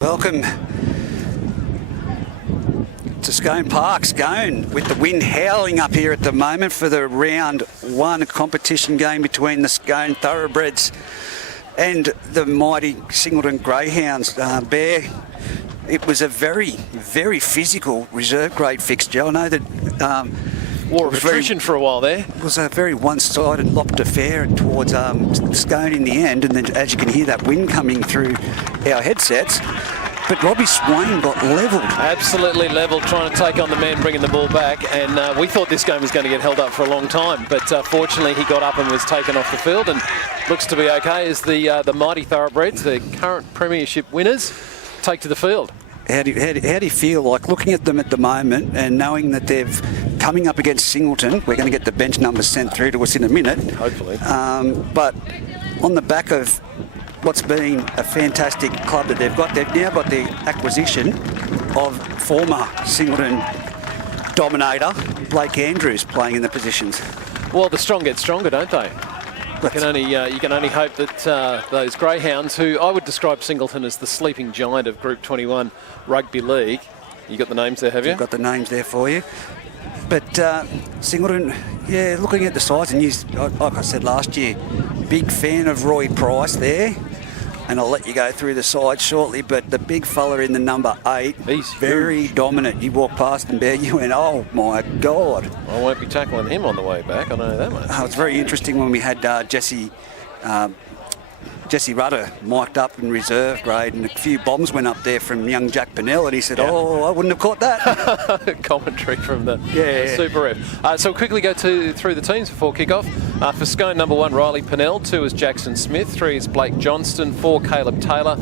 Welcome to Scone Park. Scone with the wind howling up here at the moment for the round one competition game between the Scone Thoroughbreds and the mighty Singleton Greyhounds. Bear, it was a very, very physical reserve grade fixture. I know that war of attrition for a while there. It was a very one-sided lopped affair towards Scone in the end, and then as you can hear that wind coming through our headsets. But Robbie Swain got levelled. Absolutely levelled, trying to take on the man bringing the ball back. And we thought this game was going to get held up for a long time. But fortunately, he got up and was taken off the field and looks to be okay as the mighty Thoroughbreds, the current premiership winners, take to the field. How do you feel like looking at them at the moment and knowing that they're coming up against Singleton? We're going to get the bench numbers sent through to us in a minute. Hopefully. But on the back of what's been a fantastic club that they've now got the acquisition of former Singleton dominator Blake Andrews playing in the positions. Well, the strong get stronger, don't they? You can only hope that those Greyhounds, who I would describe Singleton as the sleeping giant of Group 21 Rugby League. You got the names there, have you? I've got the names there for you. But Singleton, yeah, looking at the sides, and like I said last year, big fan of Roy Price there. And I'll let you go through the side shortly, but the big fella in the number 8, he's very huge. Dominant. You walked past him, Bear, you went, oh my God. I won't be tackling him on the way back, I know that much. It's very interesting when we had Jesse Rudder mic'd up in reserve grade, and a few bombs went up there from young Jack Pennell, and he said, oh, I wouldn't have caught that. Commentary from the Super Ref. So we'll quickly go through the teams before kick-off. For Scone, number 1, Riley Pennell. 2 is Jackson Smith. 3 is Blake Johnston. 4, Caleb Taylor.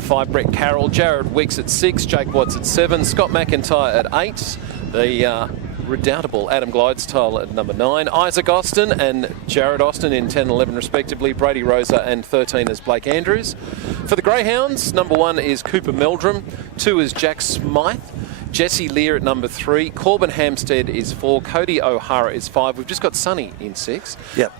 5, Brett Carroll. Jared Wicks at 6. Jake Watts at 7. Scott McIntyre at 8. The redoubtable Adam Glidestyle at number 9. Isaac Austin and Jared Austin in 10 and 11 respectively. Brady Rosa and 13 is Blake Andrews. For the Greyhounds, number 1 is Cooper Meldrum. 2 is Jack Smythe. Jesse Lear at number 3. Corbin Hampstead is 4. Cody O'Hara is 5. We've just got Sonny in 6. Yep.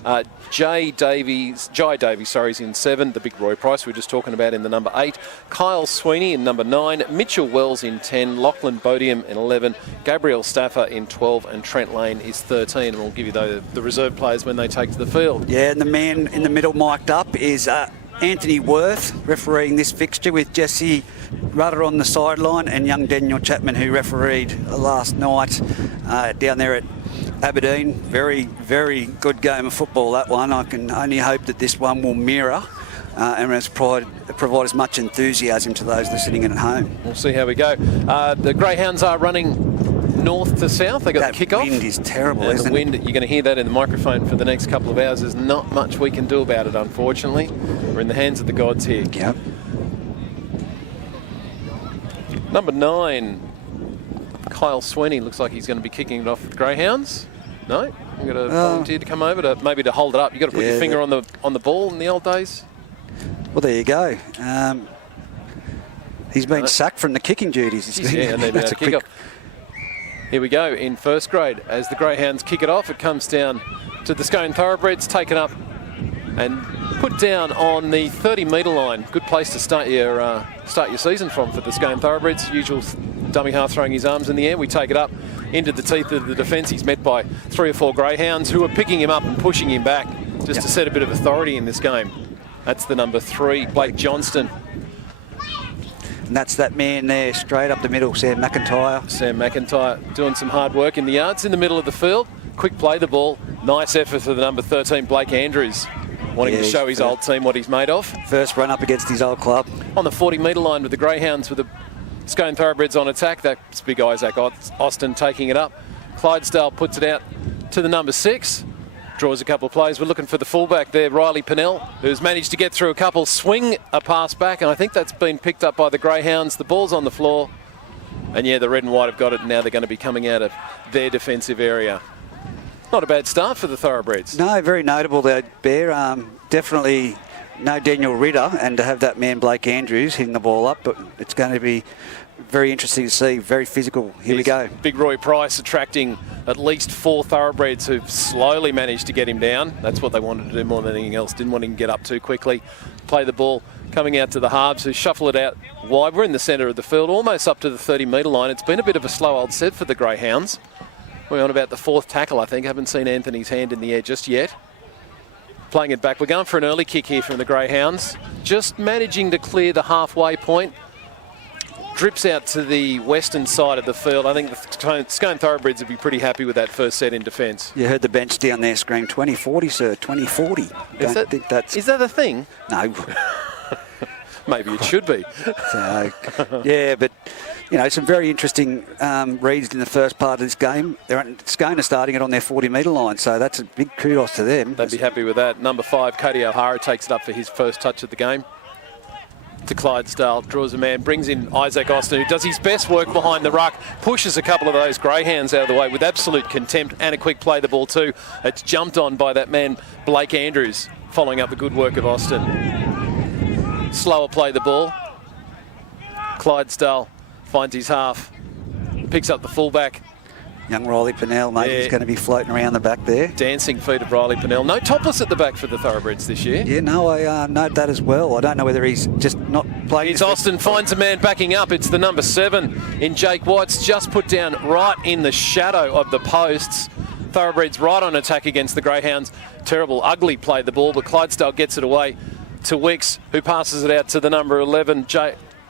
Jai Davies, is in 7. The big Roy Price we were just talking about in the number 8. Kyle Sweeney in number 9. Mitchell Wells in 10. Lachlan Bodiam in 11. Gabriel Staffer in 12. And Trent Lane is 13. And we'll give you the reserve players when they take to the field. Yeah, and the man in the middle mic'd up is Anthony Worth refereeing this fixture, with Jesse Rudder on the sideline and young Daniel Chapman, who refereed last night down there at Aberdeen. Very, very good game of football, that one. I can only hope that this one will mirror and provide as much enthusiasm to those listening at home. We'll see how we go. The Greyhounds are running north to south. They got the kick-off. The wind is terrible, and isn't the wind, you're going to hear that in the microphone for the next couple of hours. There's not much we can do about it, unfortunately. We're in the hands of the gods here. Yep. Number 9, Kyle Sweeney, looks like he's going to be kicking it off with the Greyhounds. No? We've got a volunteer to come over to maybe to hold it up. You've got to put your finger on the ball in the old days. Well, there you go. He's been sacked from the kicking duties. That's a quick... Here we go in first grade. As the Greyhounds kick it off, it comes down to the Scone Thoroughbreds, taken up and put down on the 30-metre line. Good place to start your season from for the Scone Thoroughbreds. Usual dummy half throwing his arms in the air. We take it up into the teeth of the defence. He's met by 3 or 4 Greyhounds who are picking him up and pushing him back just to set a bit of authority in this game. That's the number 3, Blake Johnston. And that's that man there, straight up the middle, Sam McIntyre. Sam McIntyre doing some hard work in the yards, in the middle of the field. Quick play the ball. Nice effort for the number 13, Blake Andrews. Wanting to show his old team what he's made of. First run up against his old club. On the 40-metre line with the Greyhounds with the Scone Thoroughbreds on attack. That's big Isaac Austin taking it up. Clydesdale puts it out to the number 6. Draws a couple of plays. We're looking for the fullback there, Riley Pennell, who's managed to get through a couple, swing a pass back, and I think that's been picked up by the Greyhounds. The ball's on the floor, and the red and white have got it, and now they're going to be coming out of their defensive area. Not a bad start for the Thoroughbreds. No, very notable there, Bear. Definitely no Daniel Ritter, and to have that man Blake Andrews hitting the ball up, but it's going to be very interesting to see. Very physical. Here we go. Big Roy Price attracting at least 4 thoroughbreds who've slowly managed to get him down. That's what they wanted to do more than anything else. Didn't want him to get up too quickly. Play the ball coming out to the halves, who shuffle it out wide. We're in the centre of the field, almost up to the 30-metre line. It's been a bit of a slow old set for the Greyhounds. We're on about the 4th tackle, I think. Haven't seen Anthony's hand in the air just yet. Playing it back. We're going for an early kick here from the Greyhounds. Just managing to clear the halfway point. Drips out to the western side of the field. I think the Scone Thoroughbreds would be pretty happy with that first set in defence. You heard the bench down there scream 2040, sir, 2040. Is that a thing? No. Maybe it should be. So, yeah, but, you know, some very interesting reads in the first part of this game. Scone are starting it on their 40-metre line, so that's a big kudos to them. They'd be happy with that. Number 5, Cody O'Hara, takes it up for his first touch of the game. To Clydesdale, draws a man, brings in Isaac Austin, who does his best work behind the ruck, pushes a couple of those Greyhounds out of the way with absolute contempt, and a quick play the ball too. It's jumped on by that man, Blake Andrews, following up the good work of Austin. Slower play the ball. Clydesdale finds his half, picks up the fullback. Young Riley Pennell, mate, he's going to be floating around the back there. Dancing feet of Riley Pennell. No topless at the back for the Thoroughbreds this year. Yeah, no, I note that as well. I don't know whether he's just not playing. It's Austin finds a man backing up. It's the number 7 in Jake White's, just put down right in the shadow of the posts. Thoroughbreds right on attack against the Greyhounds. Terrible, ugly play the ball, but Clydesdale gets it away to Wicks, who passes it out to the number 11,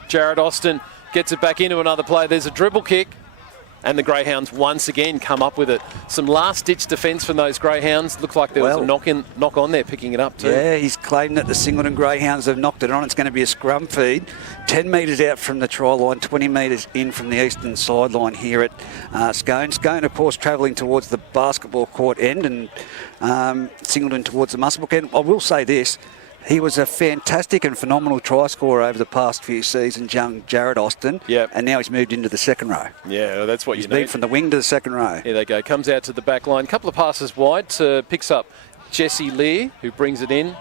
Jared Austin. Gets it back into another play. There's a dribble kick. And the Greyhounds once again come up with it. Some last-ditch defence from those Greyhounds. Looked like there was a knock on there, picking it up too. Yeah, he's claimed that the Singleton Greyhounds have knocked it on. It's going to be a scrum feed. 10 metres out from the try line, 20 metres in from the eastern sideline here at Scone. Scone, of course, travelling towards the basketball court end, and Singleton towards the muscle book end. I will say this. He was a fantastic and phenomenal try scorer over the past few seasons, young Jared Austin. Yep. And now he's moved into the second row. Yeah, well, that's what he's you need. moved from the wing to the second row. Here they go. Comes out to the back line. Couple of passes wide. Picks up Jesse Lear, who brings it in.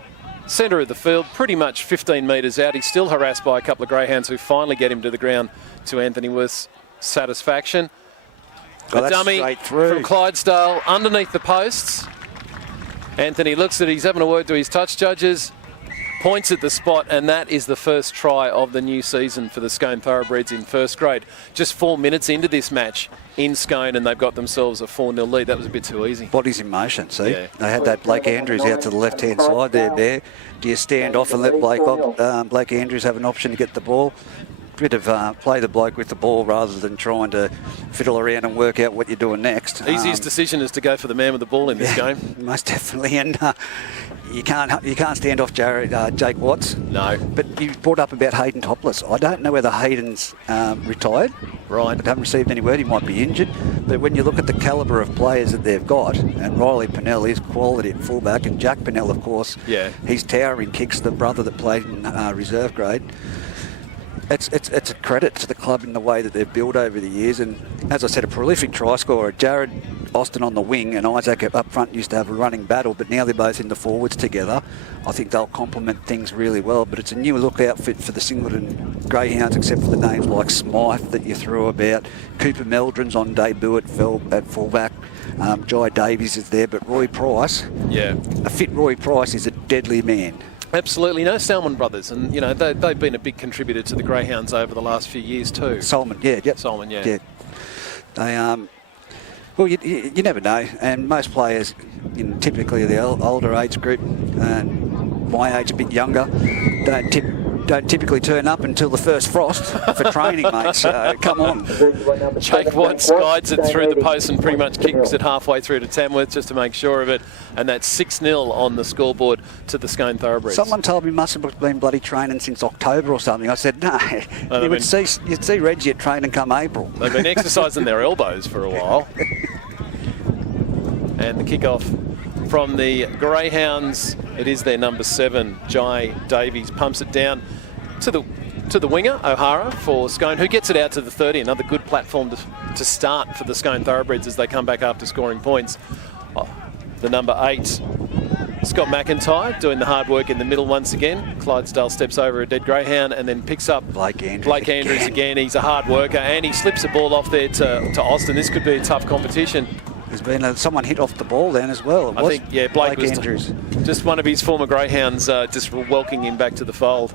Centre of the field, pretty much 15 metres out. He's still harassed by a couple of Greyhounds who finally get him to the ground to Anthony Worth's satisfaction. Well, a dummy from Clydesdale underneath the posts. Anthony looks at it. He's having a word to his touch judges. Points at the spot, and that is the first try of the new season for the Scone Thoroughbreds in first grade. Just 4 minutes into this match in Scone, and they've got themselves a 4-0 lead. That was a bit too easy. Bodies in motion, see? Yeah. They had that Blake Andrews out to the left-hand side there. Do you stand off and let Blake Andrews have an option to get the ball? Bit of play the bloke with the ball rather than trying to fiddle around and work out what you're doing next. Easiest decision is to go for the man with the ball in this game. Most definitely, and you can't stand off Jake Watts. No. But you brought up about Hayden Topless. I don't know whether Hayden's retired. Right. I haven't received any word. He might be injured. But when you look at the calibre of players that they've got, and Riley Pennell is quality at fullback, and Jack Pennell, of course, he's towering kicks, the brother that played in reserve grade. It's a credit to the club in the way that they've built over the years, and as I said, a prolific try scorer. Jared Austin on the wing and Isaac up front used to have a running battle, but now they're both in the forwards together. I think they'll complement things really well, but it's a new look outfit for the Singleton Greyhounds, except for the names like Smythe that you threw about. Cooper Meldren's on debut at fullback. Jai Davies is there, but Roy Price, a fit Roy Price is a deadly man. Absolutely. No Salmon brothers, and you know they've been a big contributor to the Greyhounds over the last few years too. Solomon, Solomon, They well, you never know, and most players in typically the older age group, and my age a bit younger, don't typically turn up until the first frost for training, mate. So come on. Jake Watts guides it through the post and pretty much kicks it halfway through to Tamworth just to make sure of it. And that's 6-0 on the scoreboard to the Scone Thoroughbreds. Someone told me must have been bloody training since October or something. I said, no. You'd see Reggie at training come April. They've been exercising their elbows for a while. And the kickoff from the Greyhounds, it is their number 7, Jai Davies, pumps it down to the winger, O'Hara, for Scone, who gets it out to the 30. Another good platform to start for the Scone Thoroughbreds as they come back after scoring points. The number 8, Scott McIntyre doing the hard work in the middle once again. Clydesdale steps over a dead greyhound and then picks up Blake Andrews again. He's a hard worker and he slips the ball off there to Austin. This could be a tough competition. There's been someone hit off the ball then as well. I think, yeah, Blake was Andrews. Just one of his former greyhounds just welcoming him back to the fold.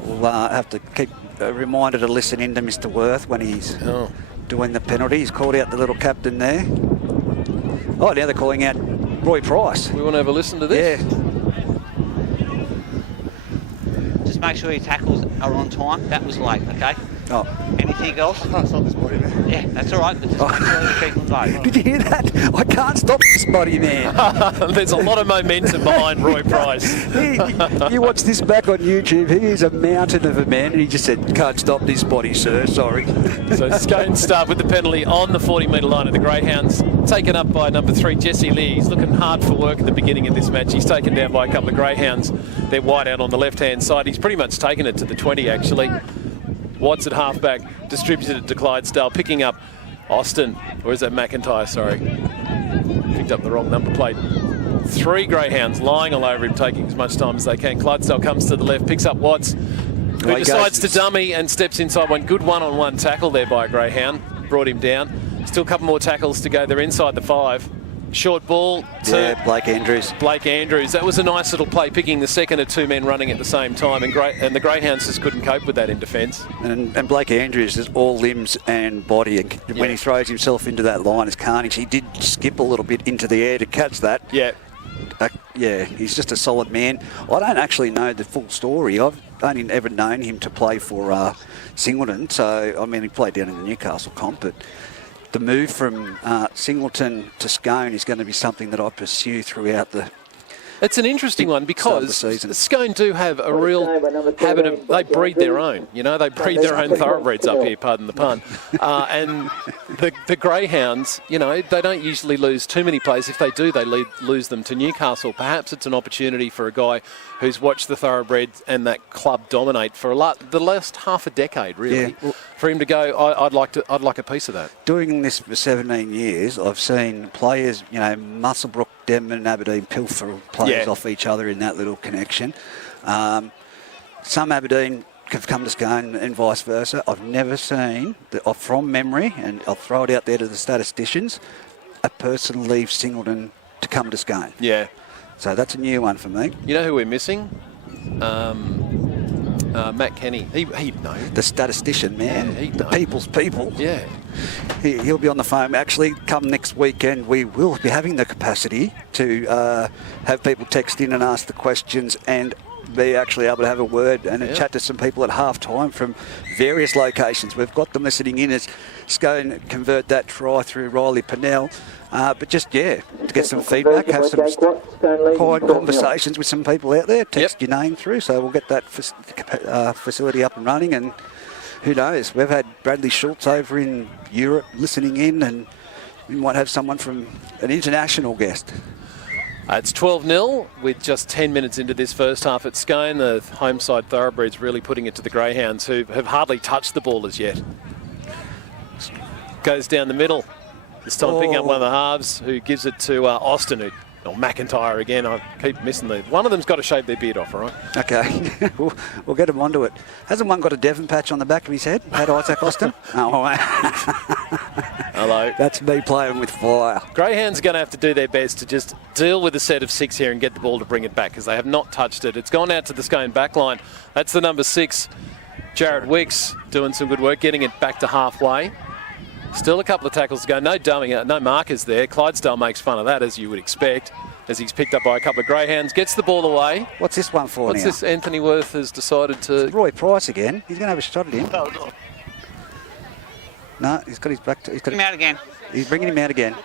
We'll have to keep a reminder to listen in to Mr. Worth when he's doing the penalty. He's called out the little captain there. Oh, now they're calling out Roy Price. We want to have a listen to this? Yeah. Just make sure your tackles are on time. That was late, okay? Oh. Anything else? I can't stop this body, man. Yeah, that's all right, but just make sure you keep them going. Did you hear that? I can't stop this body, man. There's a lot of momentum behind Roy Price. You watch this back on YouTube, he is a mountain of a man, and he just said, can't stop this body, sir, sorry. So Scone start with the penalty on the 40-metre line of the Greyhounds, taken up by number 3, Jesse Lee. He's looking hard for work at the beginning of this match. He's taken down by a couple of Greyhounds. They're wide out on the left-hand side. He's pretty much taken it to the 20, actually. Watts at halfback, distributed it to Clydesdale, picking up Austin, or is that McIntyre, sorry. Picked up the wrong number plate. 3 Greyhounds lying all over him, taking as much time as they can. Clydesdale comes to the left, picks up Watts, who decides to dummy and steps inside one. Good one-on-one tackle there by a Greyhound, brought him down. Still a couple more tackles to go. They're inside the 5. Short ball to Blake Andrews. Blake Andrews. That was a nice little play, picking the second of 2 men running at the same time, and the Greyhounds just couldn't cope with that in defence. And Blake Andrews is all limbs and body, and when he throws himself into that line as carnage, he did skip a little bit into the air to catch that. Yeah. Yeah, he's just a solid man. I don't actually know the full story. I've only ever known him to play for Singleton, so I mean he played down in the Newcastle comp, but the move from Singleton to Scone is going to be something that I pursue throughout the... It's an interesting one because Scone do have a real habit of, they breed their own, you know, they breed their own thoroughbreds up here, pardon the pun. And the Greyhounds, you know, they don't usually lose too many players. If they do, they lose them to Newcastle. Perhaps it's an opportunity for a guy who's watched the thoroughbreds and that club dominate for the last half a decade, really. Yeah. Well, for him to go, I'd like a piece of that. Doing this for 17 years, I've seen players, you know, Muswellbrook, Denman, Aberdeen pilfer players off each other in that little connection. Some Aberdeen have come to Scone and vice versa. I've never seen, from memory, and I'll throw it out there to the statisticians, a person leave Singleton to come to Scone. Yeah. So that's a new one for me. You know who we're missing? Matt Kenny. He'd know. The statistician, man. Yeah, the people's people. Yeah. He'll be on the phone. Actually, come next weekend, we will be having the capacity to have people text in and ask the questions and be actually able to have a word and chat to some people at half-time from various locations. We've got them listening in as Scone convert that try through Riley Pennell. But just, to get some feedback, have some kind conversations with some people out there, text your name through, so we'll get that facility up and running. And who knows, we've had Bradley Schultz over in Europe listening in, and we might have someone from an international guest. It's 12-0 with just 10 minutes into this first half at Scone. The home side thoroughbreds really putting it to the Greyhounds, who have hardly touched the ball as yet. Goes down the middle. This time picking up one of the halves, who gives it to Austin, or McIntyre again. I keep missing one of them's got to shave their beard off, all right? Okay, we'll get him onto it. Hasn't one got a Devon patch on the back of his head? Had Isaac Austin? Oh, hello. That's me playing with fire. Greyhounds are going to have to do their best to just deal with a set of 6 here and get the ball to bring it back, because they have not touched it. It's gone out to the Scone back line. That's the number 6, Jared Wicks, doing some good work, getting it back to halfway. Still a couple of tackles to go. No dumming, no markers there. Clydesdale makes fun of that, as you would expect, as he's picked up by a couple of Greyhounds. Gets the ball away. What's this one for now? What's this? Anthony Worth has decided to... It's Roy Price again. He's going to have a shot at him. No, he's got his back to... He's got him out again. He's bringing him out again.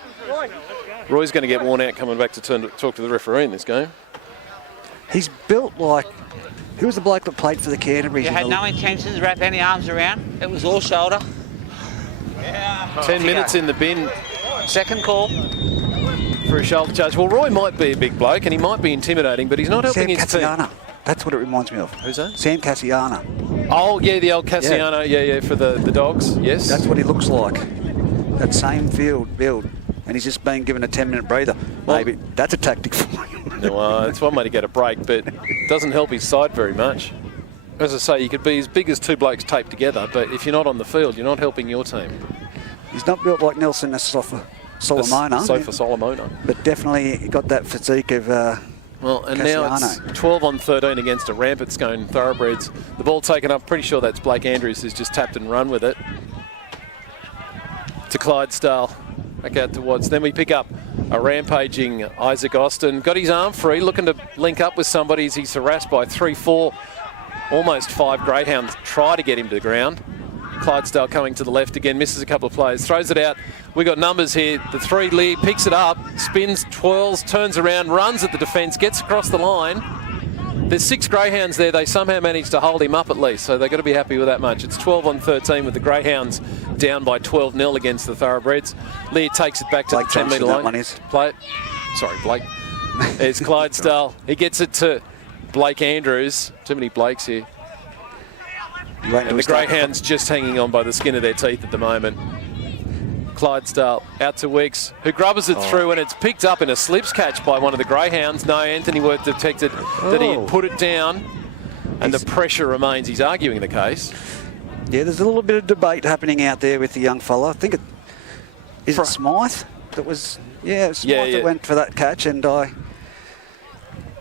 Roy's going to get worn out coming back to talk to the referee in this game. He's built like... Who was the bloke that played for the Canterbury? You had no intentions to wrap any arms around. It was all shoulder. 10 minutes in the bin. Second call for a shoulder charge. Well, Roy might be a big bloke and he might be intimidating, but he's not helping his team. That's what it reminds me of. Who's that? Sam Cassiano. Oh, yeah, the old Cassiano. Yeah, for the Dogs, yes. That's what he looks like. That same build. And he's just been given a 10-minute breather. Well, maybe that's a tactic for him. No, it's one way to get a break, but it doesn't help his side very much. As I say, you could be as big as two blokes taped together, but if you're not on the field, you're not helping your team. He's not built like Nelson Solomona. Sofa Solomona. But definitely got that physique of well, and now it's 12 on 13 against a rampant Scone Thoroughbreds. The ball taken up, pretty sure that's Blake Andrews who's just tapped and run with it. To Clydesdale, back out to Watts. Then we pick up a rampaging Isaac Austin. Got his arm free, looking to link up with somebody as he's harassed by 3, 4, almost 5 greyhounds. Try to get him to the ground. Clydesdale coming to the left again, misses a couple of players, throws it out. We got numbers here. The 3 Lee picks it up, spins, twirls, turns around, runs at the defence, gets across the line. There's 6 greyhounds there. They somehow managed to hold him up at least, so they've got to be happy with that much. It's 12 on 13 with the greyhounds down by 12-0 against the Thoroughbreds. Lee takes it back to Blake the 10-metre line. That one is. Play it. Sorry, Blake. There's Clydesdale. He gets it to Blake Andrews. Too many Blakes here. And the greyhounds just hanging on by the skin of their teeth at the moment. Clydesdale out to Weeks, who grubbers it through, and it's picked up in a slips catch by one of the greyhounds. No, Anthony Worth detected that he had put it down, and the pressure remains. He's arguing the case. Yeah, there's a little bit of debate happening out there with the young fella. I think it Smythe that was, Smythe that went for that catch, and I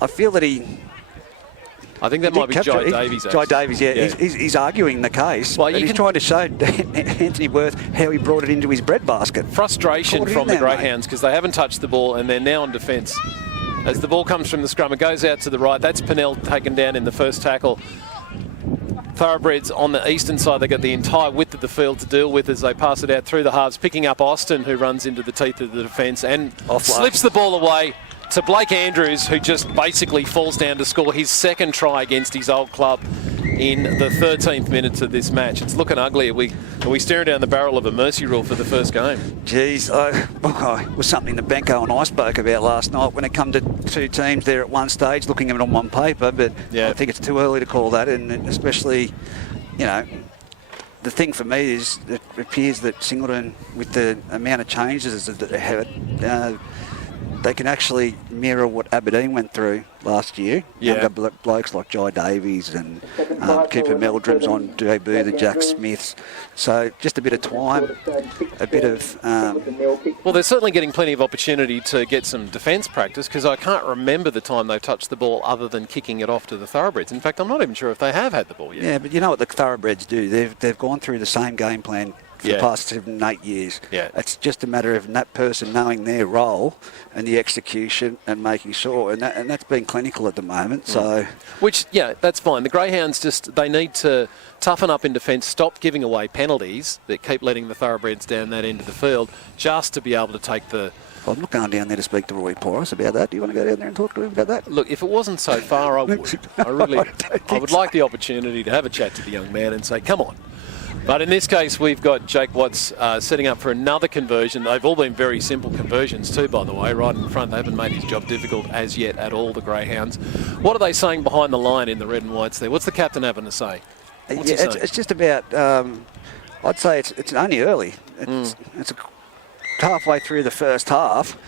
feel that I think that might be Jai Davies. Jai Davies, he's arguing the case. Well, he's trying to show Anthony Worth how he brought it into his breadbasket. Frustration from the greyhounds because they haven't touched the ball and they're now on defence. As the ball comes from the scrum, it goes out to the right. That's Pennell taken down in the first tackle. Thoroughbreds on the eastern side, they got the entire width of the field to deal with as they pass it out through the halves, picking up Austin, who runs into the teeth of the defence and slips the ball away to Blake Andrews, who just basically falls down to score his second try against his old club in the 13th minute of this match. It's looking ugly. Are we staring down the barrel of a mercy rule for the first game? Geez, it was something that Bengalla and I spoke about last night when it come to 2 teams there at one stage, looking at it on one paper, but I think it's too early to call that, and especially, the thing for me is it appears that Singleton, with the amount of changes that they have, they can actually mirror what Aberdeen went through last year. Younger blokes like Jai Davies and Cooper Meldrum's on debut, the Jack Smiths. So just a bit of time, a bit of... Well, they're certainly getting plenty of opportunity to get some defence practice because I can't remember the time they've touched the ball other than kicking it off to the Thoroughbreds. In fact, I'm not even sure if they have had the ball yet. Yeah, but you know what the Thoroughbreds do? They've gone through the same game plan for the past 7, 8 years. Yeah. It's just a matter of that person knowing their role and the execution and making sure, and that's been clinical at the moment. So, which that's fine. The greyhounds they need to toughen up in defence, stop giving away penalties that keep letting the Thoroughbreds down that end of the field, just to be able to take the. I'm not going down there to speak to Roy Porras about that. Do you want to go down there and talk to him about that? Look, if it wasn't so far, I would. I would like the opportunity to have a chat to the young man and say, come on. But in this case, we've got Jake Watts setting up for another conversion. They've all been very simple conversions too, by the way, right in front. They haven't made his job difficult as yet at all, the Greyhounds. What are they saying behind the line in the red and whites there? What's the captain having to say? It's just about, I'd say it's only early. It's halfway through the first half.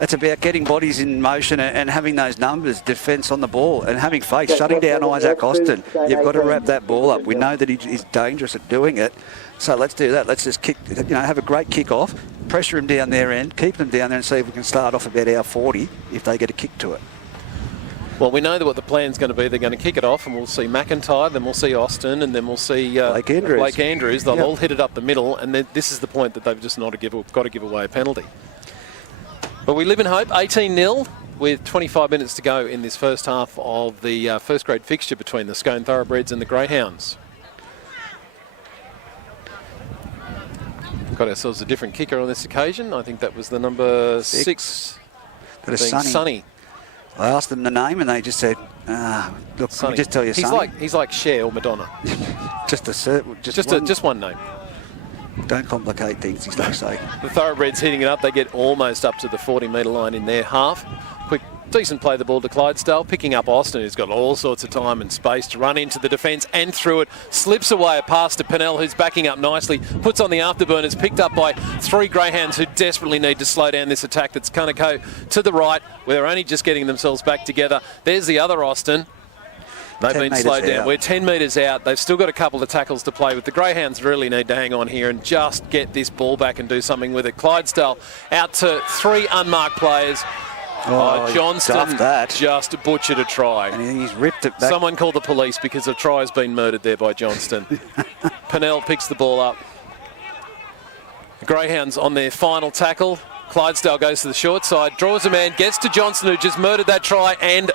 It's about getting bodies in motion and having those numbers, defence on the ball, and having faith, shutting down Isaac Austin. You've got to wrap that ball up. We know that he's dangerous at doing it, so let's do that. Let's just have a great kick off, pressure him down their end, keep them down there, and see if we can start off about our 40 if they get a kick to it. Well, we know that what the plan's going to be. They're going to kick it off, and we'll see McIntyre, then we'll see Austin, and then we'll see Blake Andrews. They'll all hit it up the middle, and then this is the point that they've just got to give away a penalty. But we live in hope. 18-0 with 25 minutes to go in this first half of the first grade fixture between the Scone Thoroughbreds and the Greyhounds. Got ourselves a different kicker on this occasion. I think that was the number 6. That is Sonny. I asked them the name and they just said, look, Sonny. Can we just tell you Sonny? He's like Cher or Madonna. just one name. Don't complicate things, he's like saying. The Thoroughbreds hitting it up. They get almost up to the 40-metre line in their half. Quick Decent play the ball to Clydesdale, picking up Austin, who's got all sorts of time and space to run into the defence and through it. Slips away a pass to Pennell, who's backing up nicely. Puts on the afterburners, picked up by 3 greyhounds who desperately need to slow down this attack. That's going to go to the right, where they're only just getting themselves back together. There's the other Austin. They've been slowed down. We're 10 metres out. They've still got a couple of tackles to play with. The greyhounds really need to hang on here and just get this ball back and do something with it. Clydesdale out to 3 unmarked players. Johnston just butchered a try. And he's ripped it back. Someone called the police because a try has been murdered there by Johnston. Pennell picks the ball up. The greyhounds on their final tackle. Clydesdale goes to the short side, draws a man, gets to Johnston, who just murdered that try, and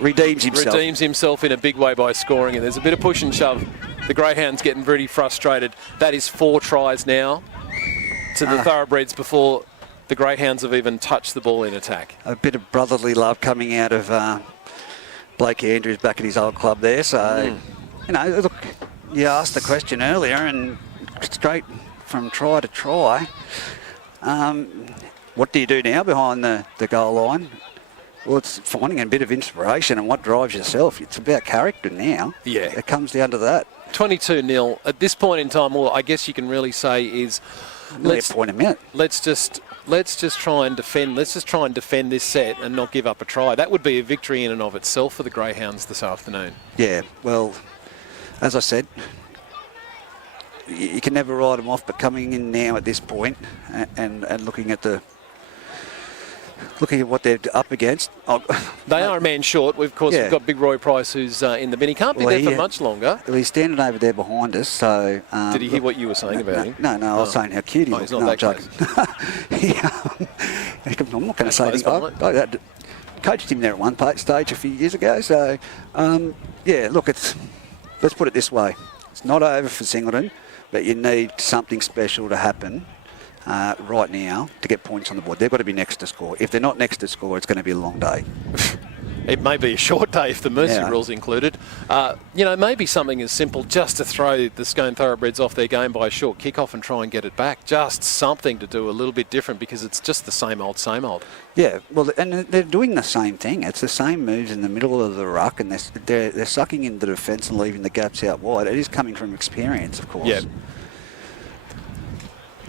redeems himself in a big way by scoring. And there's a bit of push and shove. The greyhounds getting pretty frustrated. That is 4 tries now to the thoroughbreds before the greyhounds have even touched the ball in attack. A bit of brotherly love coming out of Blake Andrews back at his old club there. So, you know, look, you asked the question earlier, and straight from try to try. What do you do now behind the goal line? Well, it's finding a bit of inspiration and what drives yourself. It's about character now. Yeah. It comes down to that. 22-0. At this point in time, all I guess you can really say is Let's point a minute. Let's just try and defend. Let's just try and defend this set and not give up a try. That would be a victory in and of itself for the greyhounds this afternoon. Yeah, well, as I said, you can never write them off, but coming in now at this point and looking at what they're up against. They are a man short. We've got Big Roy Price, who's in the bin. He can't be there for much longer. Well, he's standing over there behind us. So did he hear what you were saying about him? No, I was saying how cute he looks. He's not that close. I'm not going to say anything. I coached him there at one stage a few years ago. So, yeah, look, let's put it this way. It's not over for Singleton, but you need something special to happen right now to get points on the board. They've got to be next to score. If they're not next to score, it's going to be a long day. It may be a short day if the mercy rule's included. You know, maybe something as simple just to throw the Scone Thoroughbreds off their game by a short kick-off and try and get it back. Just something to do a little bit different, because it's just the same old, same old. Yeah, well, and they're doing the same thing. It's the same moves in the middle of the ruck, and they're sucking in the defence and leaving the gaps out wide. It is coming from experience, of course. Yeah.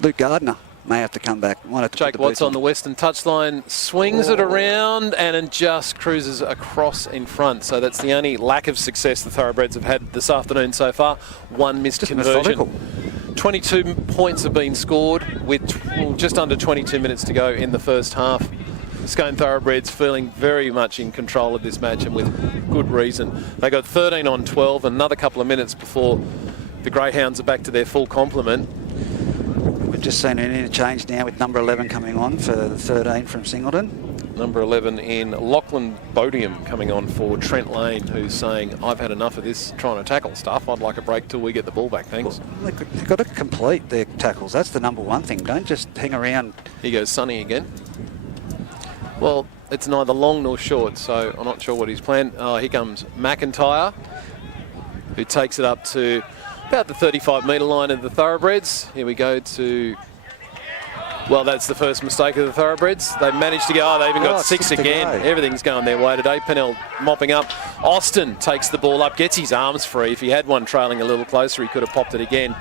Luke Gardner may have to come back. Jake Watts on the western touchline, swings it around and just cruises across in front. So that's the only lack of success the Thoroughbreds have had this afternoon so far. One missed conversion. 22 points have been scored with just under 22 minutes to go in the first half. Scone Thoroughbreds feeling very much in control of this match, and with good reason. They got 13 on 12, another couple of minutes before the Greyhounds are back to their full complement. We've just seen an interchange now with number 11 coming on for the 13 from Singleton. Number 11 in Lachlan Bodiam coming on for Trent Lane, who's saying, I've had enough of this trying to tackle stuff. I'd like a break till we get the ball back, thanks. Well, they've got to complete their tackles. That's the number one thing. Don't just hang around. Here goes Sonny again. Well, it's neither long nor short, so I'm not sure what he's planned. Here comes McIntyre, who takes it up to about the 35-metre line of the Thoroughbreds. Here we go to... Well, that's the first mistake of the Thoroughbreds. They've managed to go... they even got 6 again. Everything's going their way today. Pennell mopping up. Austin takes the ball up, gets his arms free. If he had one trailing a little closer, he could have popped it again.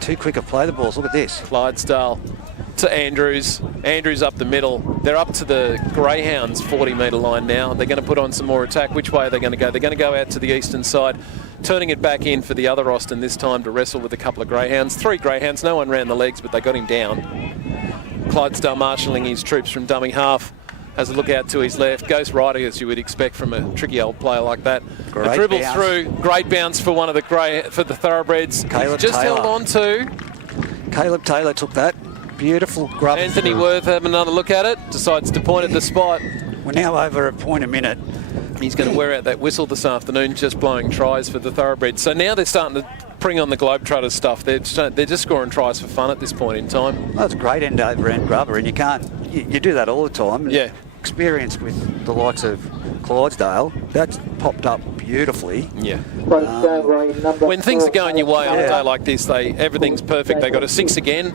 Too quick to play the balls. Look at this. Clydesdale to Andrews. Andrews up the middle. They're up to the Greyhounds' 40-metre line now. They're going to put on some more attack. Which way are they going to go? They're going to go out to the eastern side, turning it back in for the other Austin this time to wrestle with a couple of Greyhounds. 3 Greyhounds. No one ran the legs, but they got him down. Clydesdale marshalling his troops from dummy half. Has a look out to his left. Goes right, as you would expect from a tricky old player like that. A dribble through. Great bounce for one of the Thoroughbreds. Caleb just Taylor. Held on to. Caleb Taylor took that. Beautiful grub. Anthony Worth having another look at it. Decides to point at the spot. We're now over a point a minute. He's going to wear out that whistle this afternoon, just blowing tries for the Thoroughbreds. So now they're starting to bring on the Globetrotters stuff. They're just scoring tries for fun at this point in time. Well, that's a great end-over-end grubber, and you do that all the time. Yeah. Experience with the likes of Clydesdale, that's popped up beautifully. beautifully. Yeah. When things are going your way on a day like this, everything's perfect. They got a 6 again,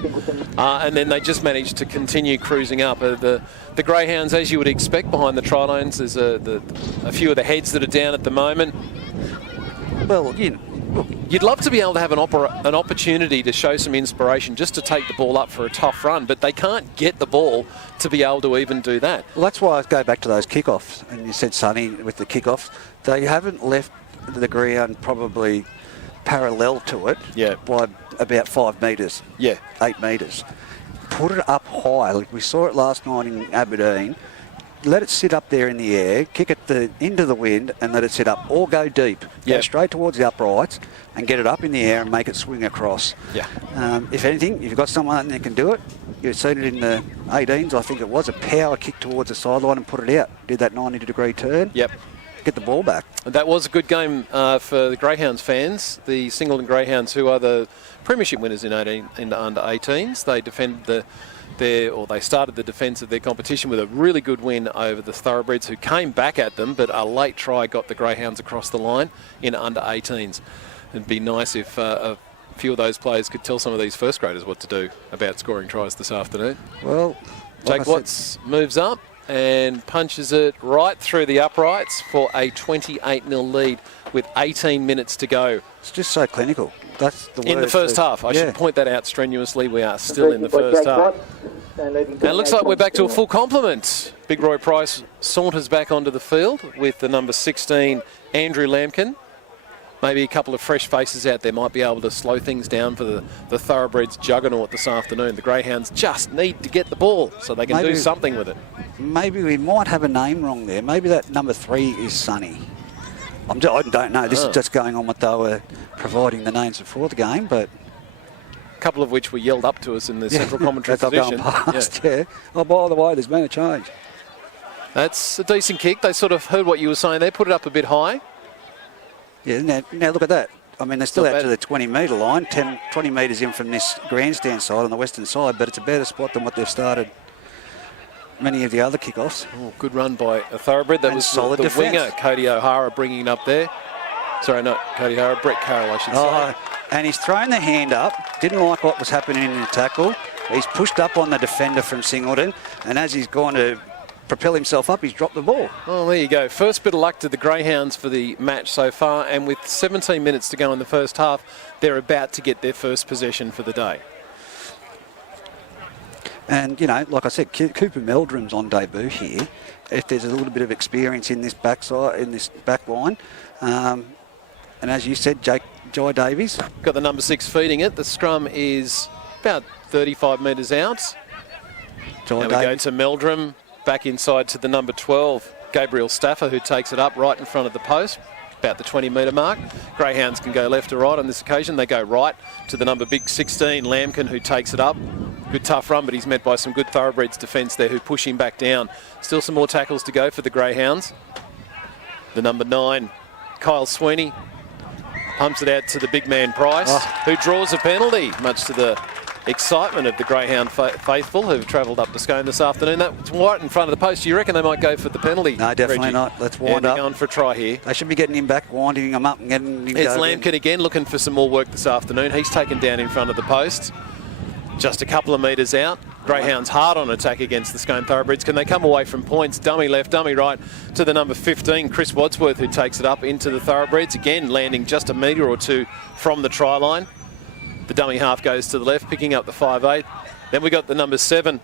and then they just managed to continue cruising up. The greyhounds, as you would expect, behind the try lines, there's a few of the heads that are down at the moment. Well, you'd love to be able to have an opportunity to show some inspiration, just to take the ball up for a tough run, but they can't get the ball to be able to even do that. Well, that's why I go back to those kickoffs. And you said, Sonny, with the kickoffs, they haven't left the ground probably parallel to it by about 5 metres, 8 metres. Put it up high. Like we saw it last night in Aberdeen. Let it sit up there in the air, kick it into the wind and let it sit up, or go deep. Go straight towards the uprights and get it up in the air and make it swing across. Yeah. If anything, if you've got someone that can do it, you've seen it in the 18s, I think it was, a power kick towards the sideline and put it out. Did that 90-degree turn. Yep. Get the ball back. That was a good game for the Greyhounds fans. The Singleton Greyhounds, who are the premiership winners in under 18s, they defended they started the defence of their competition with a really good win over the Thoroughbreds, who came back at them, but a late try got the Greyhounds across the line in under 18s. It'd be nice if a few of those players could tell some of these first graders what to do about scoring tries this afternoon. Well, Jake Watts moves up and punches it right through the uprights for a 28-0 lead with 18 minutes to go. It's just so clinical. That's the word. In the first half. I should point that out strenuously. We are still in the first half. And it looks like we're back to a full complement. Big Roy Price saunters back onto the field with the number 16, Andrew Lambkin. Maybe a couple of fresh faces out there might be able to slow things down for the Thoroughbreds juggernaut this afternoon. The Greyhounds just need to get the ball so they can do something with it. Maybe we might have a name wrong there. Maybe that number 3 is Sonny. I don't know. This is just going on what they were providing the names before the game, but a couple of which were yelled up to us in the central commentary position. Oh, by the way, there's been a change. That's a decent kick. They sort of heard what you were saying there, put it up a bit high. Yeah, now look at that. I mean, they're still out to the 20-metre line, 20 metres in from this grandstand side on the western side, but it's a better spot than what they've started many of the other kickoffs. Oh, good run by a Thoroughbred. That was solid the winger, Cody O'Hara, bringing it up there. Sorry, not Cody O'Hara, Brett Carroll, I should say. And he's thrown the hand up, didn't like what was happening in the tackle. He's pushed up on the defender from Singleton, and as he's gone to propel himself up, he's dropped the ball. Oh, there you go. First bit of luck to the Greyhounds for the match so far, and with 17 minutes to go in the first half, they're about to get their first possession for the day. And, you know, like I said, Cooper Meldrum's on debut here. If there's a little bit of experience in this backside, in this back line. And as you said, Jai Davies. Got the number 6 feeding it. The scrum is about 35 metres out. And we go to Meldrum, back inside to the number 12, Gabriel Staffer, who takes it up right in front of the post, about the 20-metre mark. Greyhounds can go left or right on this occasion. They go right to the number 16, Lambkin, who takes it up. Good tough run, but he's met by some good Thoroughbreds defence there who push him back down. Still some more tackles to go for the Greyhounds. The number 9, Kyle Sweeney, pumps it out to the big man Price, who draws a penalty, much to the excitement of the Greyhound faithful who've travelled up to Scone this afternoon. That's right in front of the post. Do you reckon they might go for the penalty? No, definitely Reggie? Not. Let's wind up. They're going for a try here. They should be getting him back, winding him up and getting him. It's Lambkin again looking for some more work this afternoon. He's taken down in front of the post. Just a couple of metres out. Greyhounds hard on attack against the Scone Thoroughbreds. Can they come away from points? Dummy left, dummy right to the number 15, Chris Wadsworth, who takes it up into the Thoroughbreds. Again, landing just a metre or two from the try line. The dummy half goes to the left, picking up the 5'8". Then we got the number 7.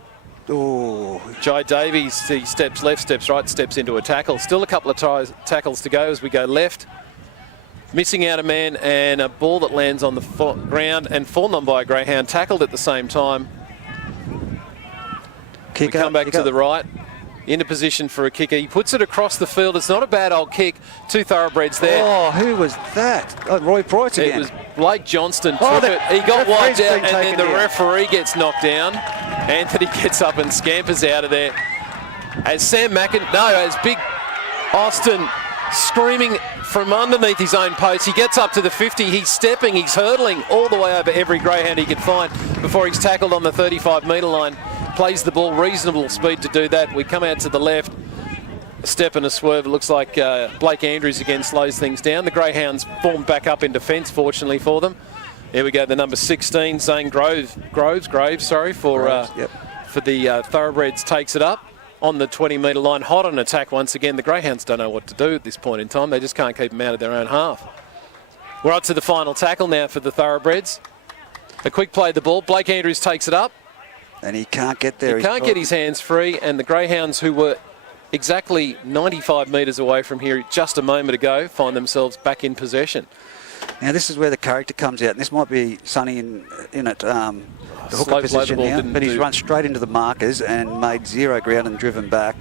Jai Davies. He steps left, steps right, steps into a tackle. Still a couple of tackles to go as we go left. Missing out a man and a ball that lands on the ground and fallen on by a Greyhound, tackled at the same time. We come back to the right, into position for a kicker. He puts it across the field. It's not a bad old kick. 2 Thoroughbreds there. Oh, who was that? Oh, Roy Price again. It was Blake Johnston took it. He got wiped out and then the referee gets knocked down. Anthony gets up and scampers out of there. As Big Austin screaming from underneath his own post. He gets up to the 50. He's stepping, he's hurdling all the way over every Greyhound he can find before he's tackled on the 35-metre line. Plays the ball reasonable speed to do that. We come out to the left. A step and a swerve. It looks like Blake Andrews again slows things down. The Greyhounds formed back up in defence, fortunately for them. Here we go, the number 16, Zane Graves, for the Thoroughbreds takes it up on the 20-metre line. Hot on attack once again. The Greyhounds don't know what to do at this point in time. They just can't keep them out of their own half. We're up to the final tackle now for the Thoroughbreds. A quick play of the ball. Blake Andrews takes it up. And he can't get there. He can't get his hands free, and the Greyhounds, who were exactly 95 metres away from here just a moment ago, find themselves back in possession. Now, this is where the character comes out, and this might be Sonny in at the hooker position now, but he's run straight into the markers and made zero ground and driven back.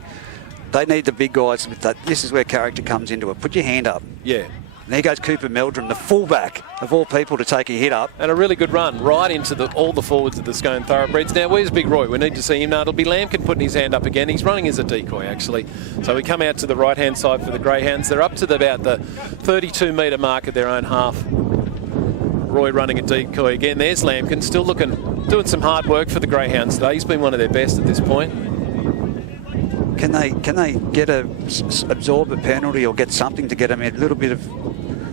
They need the big guys with that. This is where character comes into it. Put your hand up. Yeah. And there goes Cooper Meldrum, the fullback of all people, to take a hit up. And a really good run right into all the forwards of the Scone Thoroughbreds. Now, where's Big Roy? We need to see him. Now, it'll be Lampkin putting his hand up again. He's running as a decoy, actually. So we come out to the right-hand side for the Greyhounds. They're up to about the 32-metre mark of their own half. Roy running a decoy again. There's Lampkin, still doing some hard work for the Greyhounds today. He's been one of their best at this point. Can they absorb a penalty or get something to get them a little bit of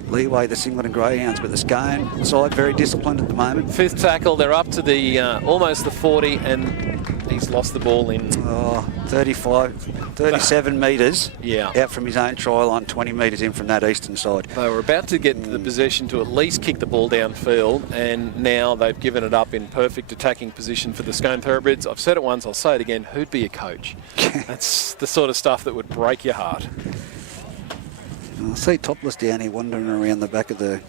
leeway, the Singleton Greyhounds, but the Scone side very disciplined at the moment. Fifth tackle, they're up to the almost the 40, and he's lost the ball in 37 metres out from his own try line, 20 metres in from that eastern side. They were about to get the possession to at least kick the ball downfield, and now they've given it up in perfect attacking position for the Scone Thoroughbreds. I've said it once, I'll say it again, who'd be a coach? That's the sort of stuff that would break your heart. I see Topless down here wandering around the back of the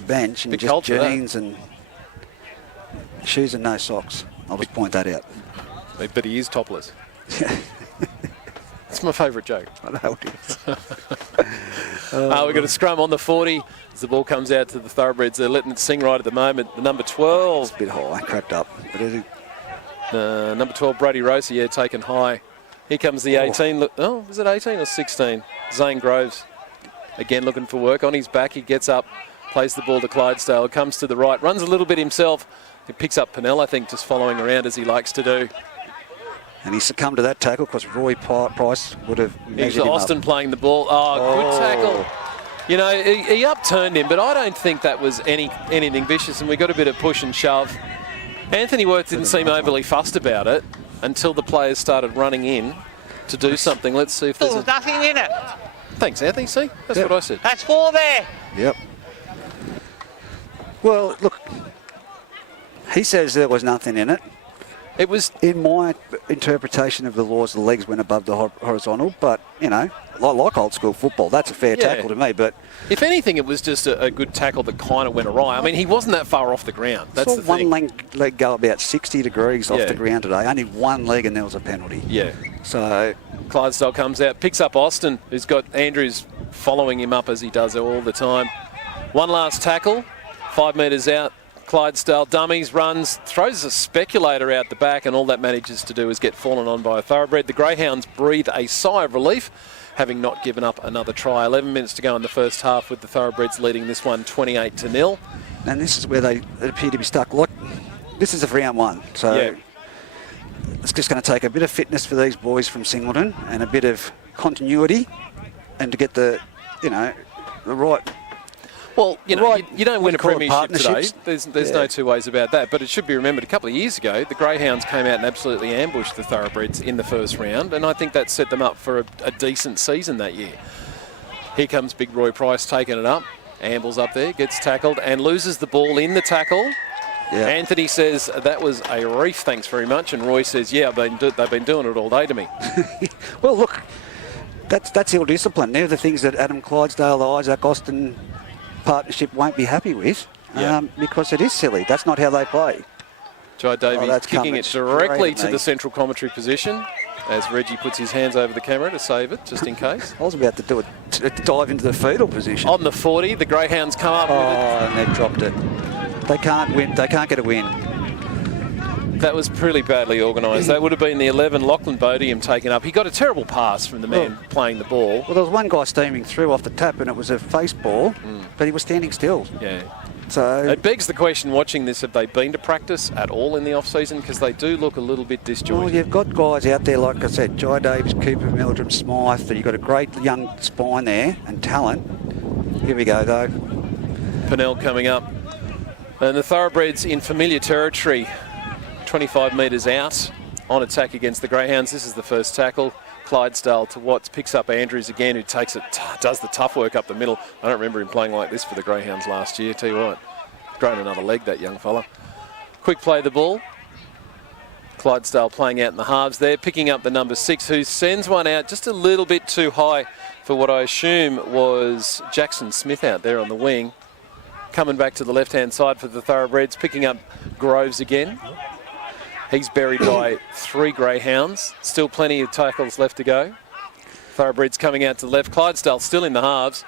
bench in just jeans and shoes and no socks. I'll just point that out. But he is topless. That's my favourite joke. I know it is. We've got a scrum on the 40 as the ball comes out to the Thoroughbreds. They're letting it sing right at the moment. The number 12. It's a bit high, cracked up. Number 12, Brody Rossi, taken high. Here comes the 18. Oh, is it 18 or 16? Zane Groves. Again, looking for work. On his back, he gets up, plays the ball to Clydesdale, comes to the right, runs a little bit himself. He picks up Pennell, I think, just following around as he likes to do. And he succumbed to that tackle because Roy Price would have measured him up. Austin playing the ball. Good tackle. You know, he upturned him, but I don't think that was anything vicious, and we got a bit of push and shove. Anthony Worth didn't seem overly fussed about it until the players started running in to do something. Let's see if there's nothing in it. Thanks, Anthony. See? That's what I said. That's 4 there. Yep. Well, look, he says there was nothing in it. It was, in my interpretation of the laws, the legs went above the horizontal, but, you know, like old school football, that's a fair tackle to me. But if anything, it was just a good tackle that kind of went awry. I mean, he wasn't that far off the ground. That's the thing. One leg go about 60 degrees off the ground today. Only one leg and there was a penalty. Yeah. So Clydesdale comes out, picks up Austin, who's got Andrews following him up as he does all the time. One last tackle, 5 metres out. Clydesdale dummies, runs, throws a speculator out the back, and all that manages to do is get fallen on by a thoroughbred. The Greyhounds breathe a sigh of relief, having not given up another try. 11 minutes to go in the first half, with the Thoroughbreds leading this one 28-0. And this is where they appear to be stuck. Look, this is a round one, so it's just going to take a bit of fitness for these boys from Singleton and a bit of continuity, and to get the, you know, the right. Well, you know, you don't win a premiership today. There's no two ways about that. But it should be remembered, a couple of years ago, the Greyhounds came out and absolutely ambushed the Thoroughbreds in the first round, and I think that set them up for a decent season that year. Here comes Big Roy Price taking it up. Ambles up there, gets tackled, and loses the ball in the tackle. Yeah. Anthony says, that was a reef, thanks very much. And Roy says, yeah, they've been doing it all day to me. Well, look, that's ill discipline. They're the things that Adam Clydesdale, Isaac Austin partnership won't be happy with, because it is silly. That's not how they play. Jai Davey kicking it directly to the central commentary position as Reggie puts his hands over the camera to save it, just in case. I was about to do it, to dive into the fetal position. On the 40, the Greyhounds come up with it. And they've dropped it. They can't win. They can't get a win. That was pretty badly organised. That would have been the 11, Lachlan Bodiam, taken up. He got a terrible pass from the man playing the ball. Well, there was one guy steaming through off the tap, and it was a face ball, but he was standing still. Yeah. So it begs the question, watching this, have they been to practice at all in the off-season? Because they do look a little bit disjointed. Well, you've got guys out there, like I said, Jai Davis, Cooper, Meldrum, Smythe, and you've got a great young spine there and talent. Here we go, though. Pennell coming up. And the Thoroughbreds in familiar territory, 25 metres out, on attack against the Greyhounds. This is the first tackle. Clydesdale to Watts, picks up Andrews again, who takes it, does the tough work up the middle. I don't remember him playing like this for the Greyhounds last year, tell you what. Grown another leg, that young fella. Quick play the ball. Clydesdale playing out in the halves there, picking up the number 6, who sends one out just a little bit too high for what I assume was Jackson Smith out there on the wing. Coming back to the left-hand side for the Thoroughbreds, picking up Groves again. He's buried by 3 Greyhounds. Still plenty of tackles left to go. Thoroughbreds coming out to the left. Clydesdale still in the halves.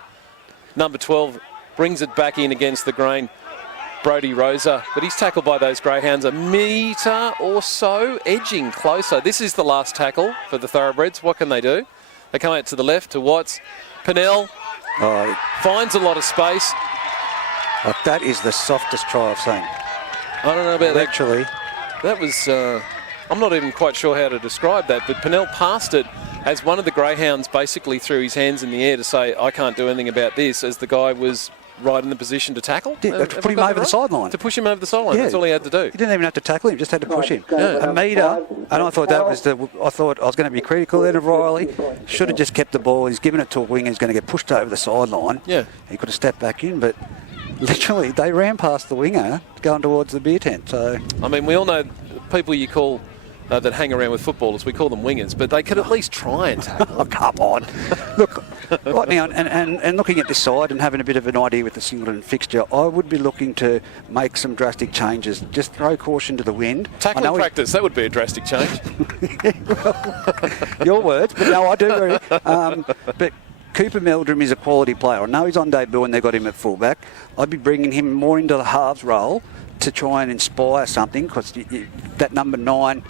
Number 12 brings it back in against the grain. Brodie Rosa, but he's tackled by those Greyhounds a metre or so, edging closer. This is the last tackle for the Thoroughbreds. What can they do? They come out to the left to Watts. Pennell finds a lot of space. That is the softest try I've seen. I don't know about that. Actually. That was, I'm not even quite sure how to describe that, but Pennell passed it as one of the Greyhounds basically threw his hands in the air to say, I can't do anything about this, as the guy was right in the position to tackle. Yeah, to put him over the sideline. To push him over the sideline, that's all he had to do. You didn't even have to tackle him, just had to push him. A metre, and I thought that was I thought I was going to be critical then of Riley. Should have just kept the ball. He's given it to a winger who's going to get pushed over the sideline. Yeah. He could have stepped back in, but literally they ran past the winger going towards the beer tent. So I mean, we all know people you call that hang around with footballers, we call them wingers, but they could at least try and tackle. Oh, come on. Look, right now, and looking at this side and having a bit of an idea with the Singleton fixture, I would be looking to make some drastic changes. Just throw caution to the wind. Tackling practice, that would be a drastic change. Well, your words, but no, I do agree. But Cooper Meldrum is a quality player. I know he's on debut and they've got him at fullback. I'd be bringing him more into the halves role to try and inspire something, because that number 9,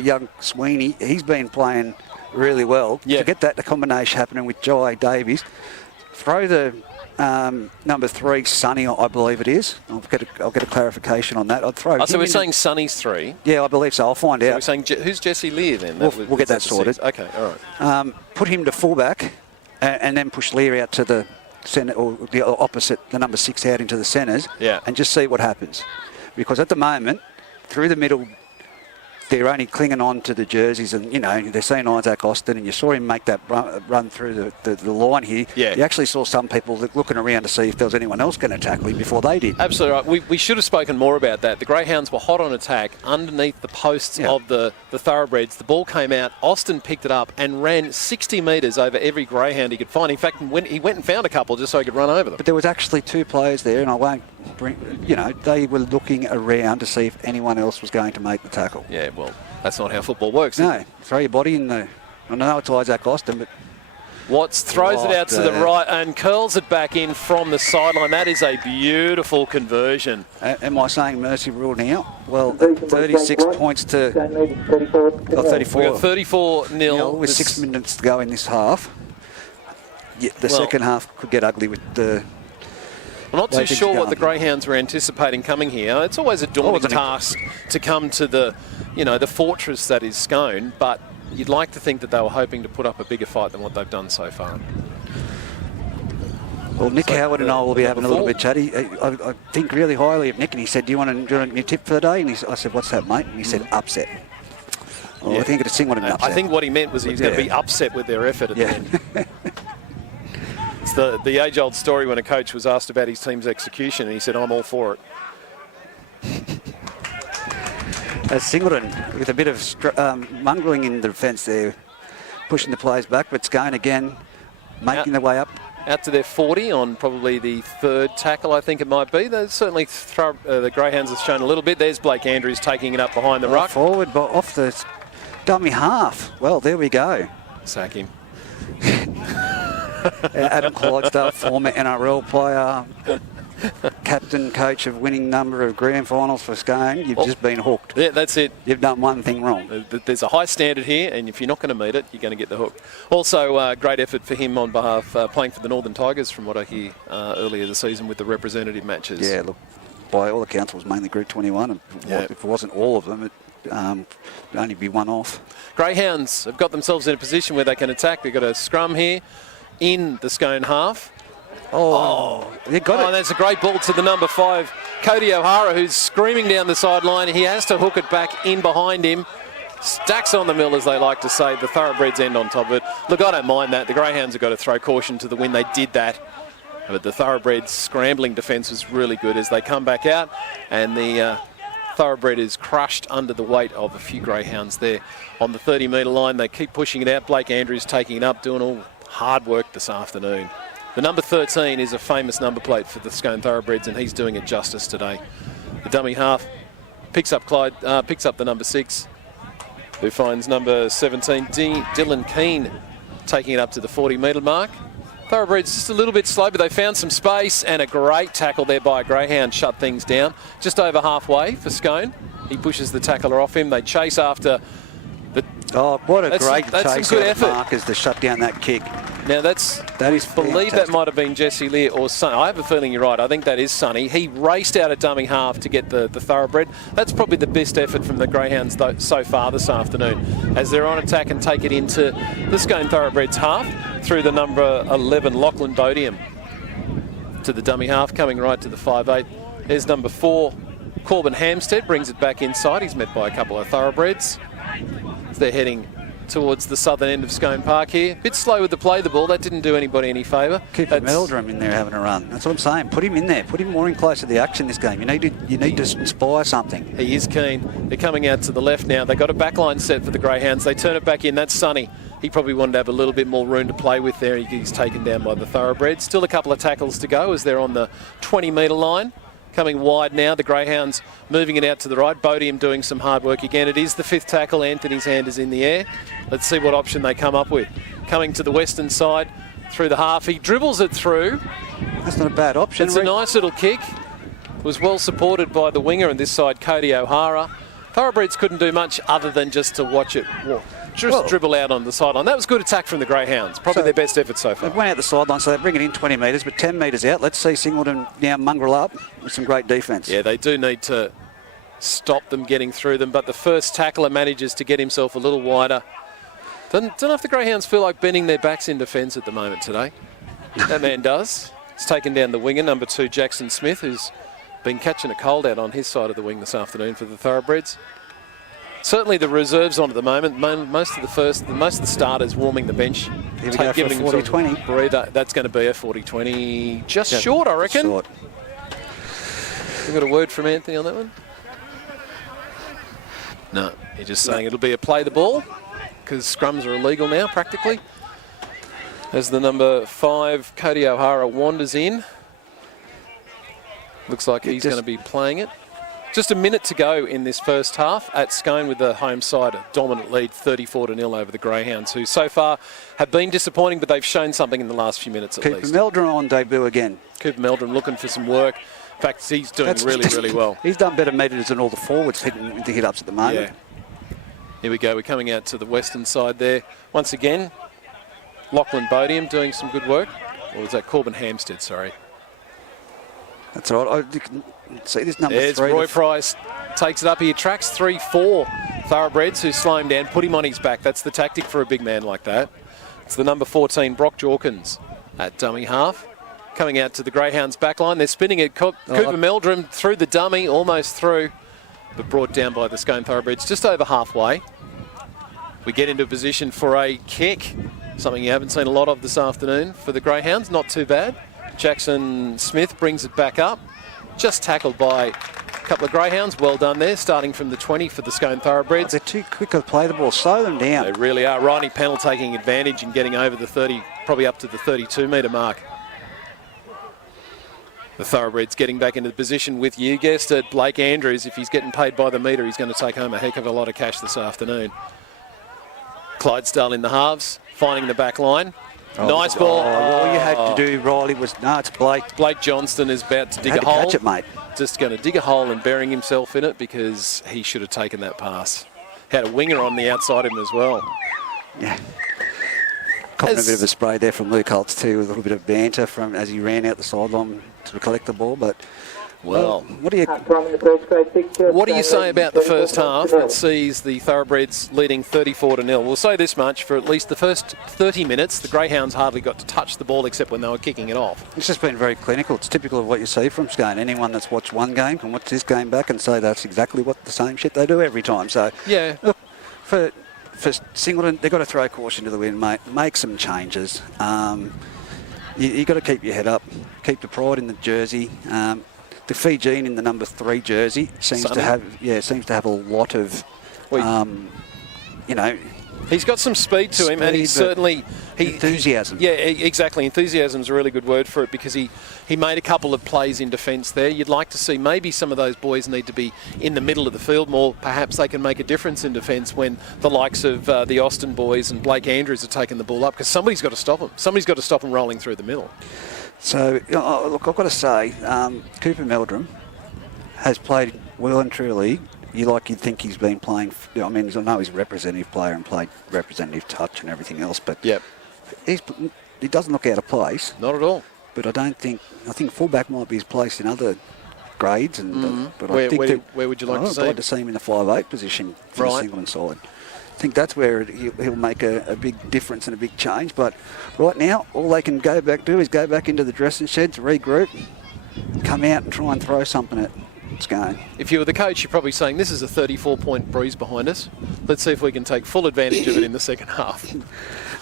young Sweeney, he's been playing really well. Yeah. To get that combination happening with Jai Davies, throw the number 3, Sonny, I believe it is. I'll get a clarification on that. I'd throw. So we're saying Sonny's 3. Yeah, I believe so. I'll find out. We're saying who's Jesse Lear then? We'll get that sorted. Okay, all right. Put him to fullback, and then push Lear out to the centre, or the opposite, the number 6 out into the centres. Yeah. And just see what happens. Because at the moment, through the middle, they're only clinging on to the jerseys, and they're seeing Isaac Austin, and you saw him make that run through the line here. Yeah. You actually saw some people looking around to see if there was anyone else going to tackle him before they did. Absolutely right. We should have spoken more about that. The Greyhounds were hot on attack underneath the posts of the Thoroughbreds. The ball came out, Austin picked it up and ran 60 metres over every Greyhound he could find. In fact, he went and found a couple just so he could run over them. But there was actually 2 players there, and I won't bring, they were looking around to see if anyone else was going to make the tackle. Yeah, well, that's not how football works. No, throw your body in the... I know it's Isaac Austin, but... Watts throws it out to the right and curls it back in from the sideline. That is a beautiful conversion. Am I saying mercy rule now? Well, 36 points to... 34. We got 34-0. With 6 minutes to go in this half. Yeah, the second half could get ugly with the... I'm not too sure what the Greyhounds were anticipating coming here. It's always a daunting task to come to the, the fortress that is Scone, but you'd like to think that they were hoping to put up a bigger fight than what they've done so far. Well, Nick Howard and I will be having a little bit chatty. I think really highly of Nick, and he said, do you want your tip for the day? And I said, what's that, mate? And he said, upset. Well, I think it's Singleton upset. I think what he meant was he was going to be upset with their effort at the end. It's the age-old story when a coach was asked about his team's execution and he said, I'm all for it. Singleton with a bit of mungling in the defence there, pushing the players back, but Scone again making their way up. Out to their 40 on probably the 3rd tackle, I think it might be. They certainly the Greyhounds have shown a little bit. There's Blake Andrews taking it up behind the ruck. Forward, but off the dummy half. Well, there we go. Sack him. Adam Clydesdale, former NRL player, captain, coach of winning number of grand finals for Scone. You've just been hooked. Yeah, that's it. You've done one thing wrong. There's a high standard here, and if you're not going to meet it, you're going to get the hook. Also, great effort for him on behalf playing for the Northern Tigers, from what I hear earlier this season with the representative matches. Yeah, look, by all accounts, was mainly Group 21. And if it wasn't all of them, it'd only be one off. Greyhounds have got themselves in a position where they can attack. They've got a scrum here in the Scone half. They got it. That's a great ball to the number 5, Cody O'Hara, who's screaming down the sideline. He has to hook it back in behind him. Stacks on the mill, as they like to say. The Thoroughbreds end on top of it. Look, I don't mind that. The Greyhounds have got to throw caution to the wind. They did that. But the Thoroughbreds' scrambling defence was really good as they come back out. And the Thoroughbred is crushed under the weight of a few Greyhounds there. On the 30-metre line, they keep pushing it out. Blake Andrews taking it up, doing all hard work this afternoon. The number 13 is a famous number plate for the Scone Thoroughbreds, and he's doing it justice today. The dummy half picks up the number 6, who finds number 17, Dylan Keane, taking it up to the 40-metre mark. Thoroughbreds just a little bit slow, but they found some space, and a great tackle there by a Greyhound shut things down. Just over halfway for Scone. He pushes the tackler off him. They chase after. What a great chase some good effort. Marcus to shut down that kick. Now that is believe that might have been Jesse Lear or Sonny. I have a feeling you're right. I think that is Sonny. He raced out a dummy half to get the Thoroughbred. That's probably the best effort from the Greyhounds so far this afternoon, as they're on attack and take it into the Scone Thoroughbreds half through the number 11, Lachlan Bodiam, to the dummy half, coming right to the 5'8". There's number 4, Corbin Hampstead, brings it back inside. He's met by a couple of Thoroughbreds. They're heading towards the southern end of Scone Park here. Bit slow with the play the ball. That didn't do anybody any favour. Keep Meldrum in there having a run. That's what I'm saying. Put him in there. Put him more in close to the action this game. You need to inspire something. He is keen. They're coming out to the left now. They've got a backline set for the Greyhounds. They turn it back in. That's Sonny. He probably wanted to have a little bit more room to play with there. He's taken down by the Thoroughbreds. Still a couple of tackles to go as they're on the 20-metre line. Coming wide now, the Greyhounds moving it out to the right. Bodiam doing some hard work again. It is the 5th tackle. Anthony's hand is in the air. Let's see what option they come up with. Coming to the western side through the half. He dribbles it through. That's not a bad option. It's a nice little kick. Was well supported by the winger on this side, Cody O'Hara. Thoroughbreds couldn't do much other than just to watch it dribble out on the sideline. That was good attack from the Greyhounds. Probably their best effort so far. They went out the sideline, so they bring it in 20 metres, but 10 metres out. Let's see Singleton now mongrel up with some great defence. Yeah, they do need to stop them getting through them, but the first tackler manages to get himself a little wider. Don't know if the Greyhounds feel like bending their backs in defence at the moment today. That man does. It's taken down the winger, number 2, Jackson Smith, who's been catching a cold out on his side of the wing this afternoon for the Thoroughbreds. Certainly the reserves on at the moment. Most of the starters warming the bench. Here we go for a 40-20. Breather. That's going to be a 40-20. Just short, I reckon. Short. You got a word from Anthony on that one? No, he's just saying it'll be a play the ball because scrums are illegal now practically. As the number 5, Cody O'Hara, wanders in. Looks like he's going to be playing it. Just a minute to go in this first half at Scone with the home side, a dominant lead 34-0 over the Greyhounds, who so far have been disappointing, but they've shown something in the last few minutes at least. Cooper Meldrum on debut again. Cooper Meldrum looking for some work. In fact, he's doing really well. He's done better metres than all the forwards hitting the hit-ups at the moment. Yeah. Here we go. We're coming out to the western side there. Once again, Lachlan Bodiam doing some good work. Or was that Corbin Hampstead, sorry. That's all right. You can see this number 3. It's Roy Price takes it up. He attracts 3-4 Thoroughbreds who slow him down, put him on his back. That's the tactic for a big man like that. It's the number 14, Brock Jawkins, at dummy half. Coming out to the Greyhounds backline. They're spinning it. Cooper Meldrum through the dummy, almost through, but brought down by the Scone Thoroughbreds just over halfway. We get into a position for a kick, something you haven't seen a lot of this afternoon for the Greyhounds. Not too bad. Jackson Smith brings it back up. Just tackled by a couple of Greyhounds. Well done there, starting from the 20 for the Scone Thoroughbreds. They're too quick to play the ball. Slow them down. They really are. Ronnie Pennell taking advantage and getting over the 30, probably up to the 32-metre mark. The Thoroughbreds getting back into the position with, you guessed it, Blake Andrews. If he's getting paid by the metre, he's going to take home a heck of a lot of cash this afternoon. Clydesdale in the halves, finding the back line. Nice ball. All you had to do, Riley, was... No, it's Blake. Blake Johnston is about to dig a hole. Catch it, mate. Just going to dig a hole and burying himself in it because he should have taken that pass. Had a winger on the outside of him as well. Yeah. Copping a bit of a spray there from Luke Holtz too, with a little bit of banter from as he ran out the sideline to collect the ball. But Well, what do you... What do you say about the first half that sees the Thoroughbreds leading 34-0? We'll say this much, for at least the first 30 minutes, the Greyhounds hardly got to touch the ball except when they were kicking it off. It's just been very clinical. It's typical of what you see from Scone. Anyone that's watched one game can watch this game back and say that's exactly what the same shit they do every time. So, yeah. Look, for Singleton, they've got to throw caution to the wind, mate. Make some changes. You got to keep your head up, keep the pride in the jersey. The Fijian in the number 3 jersey seems to have a lot of, he's got some speed to him, and he's certainly enthusiasm. Exactly. Enthusiasm is a really good word for it, because he made a couple of plays in defence there. You'd like to see maybe some of those boys need to be in the middle of the field more. Perhaps they can make a difference in defence when the likes of the Austin boys and Blake Andrews are taking the ball up, because somebody's got to stop them. Somebody's got to stop them rolling through the middle. So, look, I've got to say, Cooper Meldrum has played well and truly. You'd think he's been playing. I mean, I know he's a representative player and played representative touch and everything else, but he doesn't look out of place. Not at all. But I think fullback might be his place in other grades. And but where would you like to see? I'd like to see him in the 5'8" position for the Singleton side. I think that's where he'll make a big difference and a big change. But right now, all they can do is go back into the dressing sheds, regroup, come out and try and throw something at Scone. If you were the coach, you're probably saying, this is a 34-point breeze behind us. Let's see if we can take full advantage of it in the second half.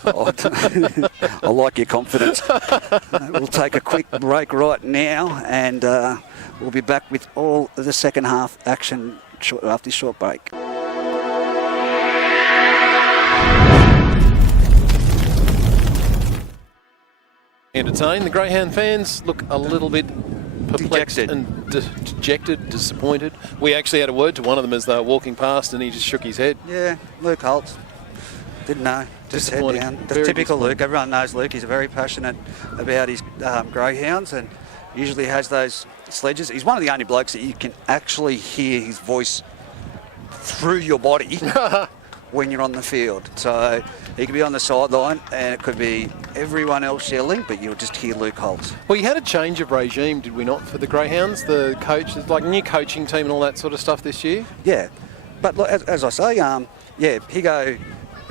I like your confidence. We'll take a quick break right now, and we'll be back with all of the second half action after this short break. Entertain. The Greyhound fans look a little bit perplexed dejected and dejected, disappointed. We actually had a word to one of them as they were walking past, and he just shook his head. Yeah, Luke Holtz. Didn't know. Just head down. That's typical Luke. Everyone knows Luke. He's very passionate about his Greyhounds, and usually has those sledges. He's one of the only blokes that you can actually hear his voice through your body when you're on the field. So he could be on the sideline and it could be everyone else yelling, but you'll just hear Luke Holtz. Well, you had a change of regime, did we not, for the Greyhounds? The coach, like new coaching team and all that sort of stuff this year? Yeah. But look, as I say, Higo,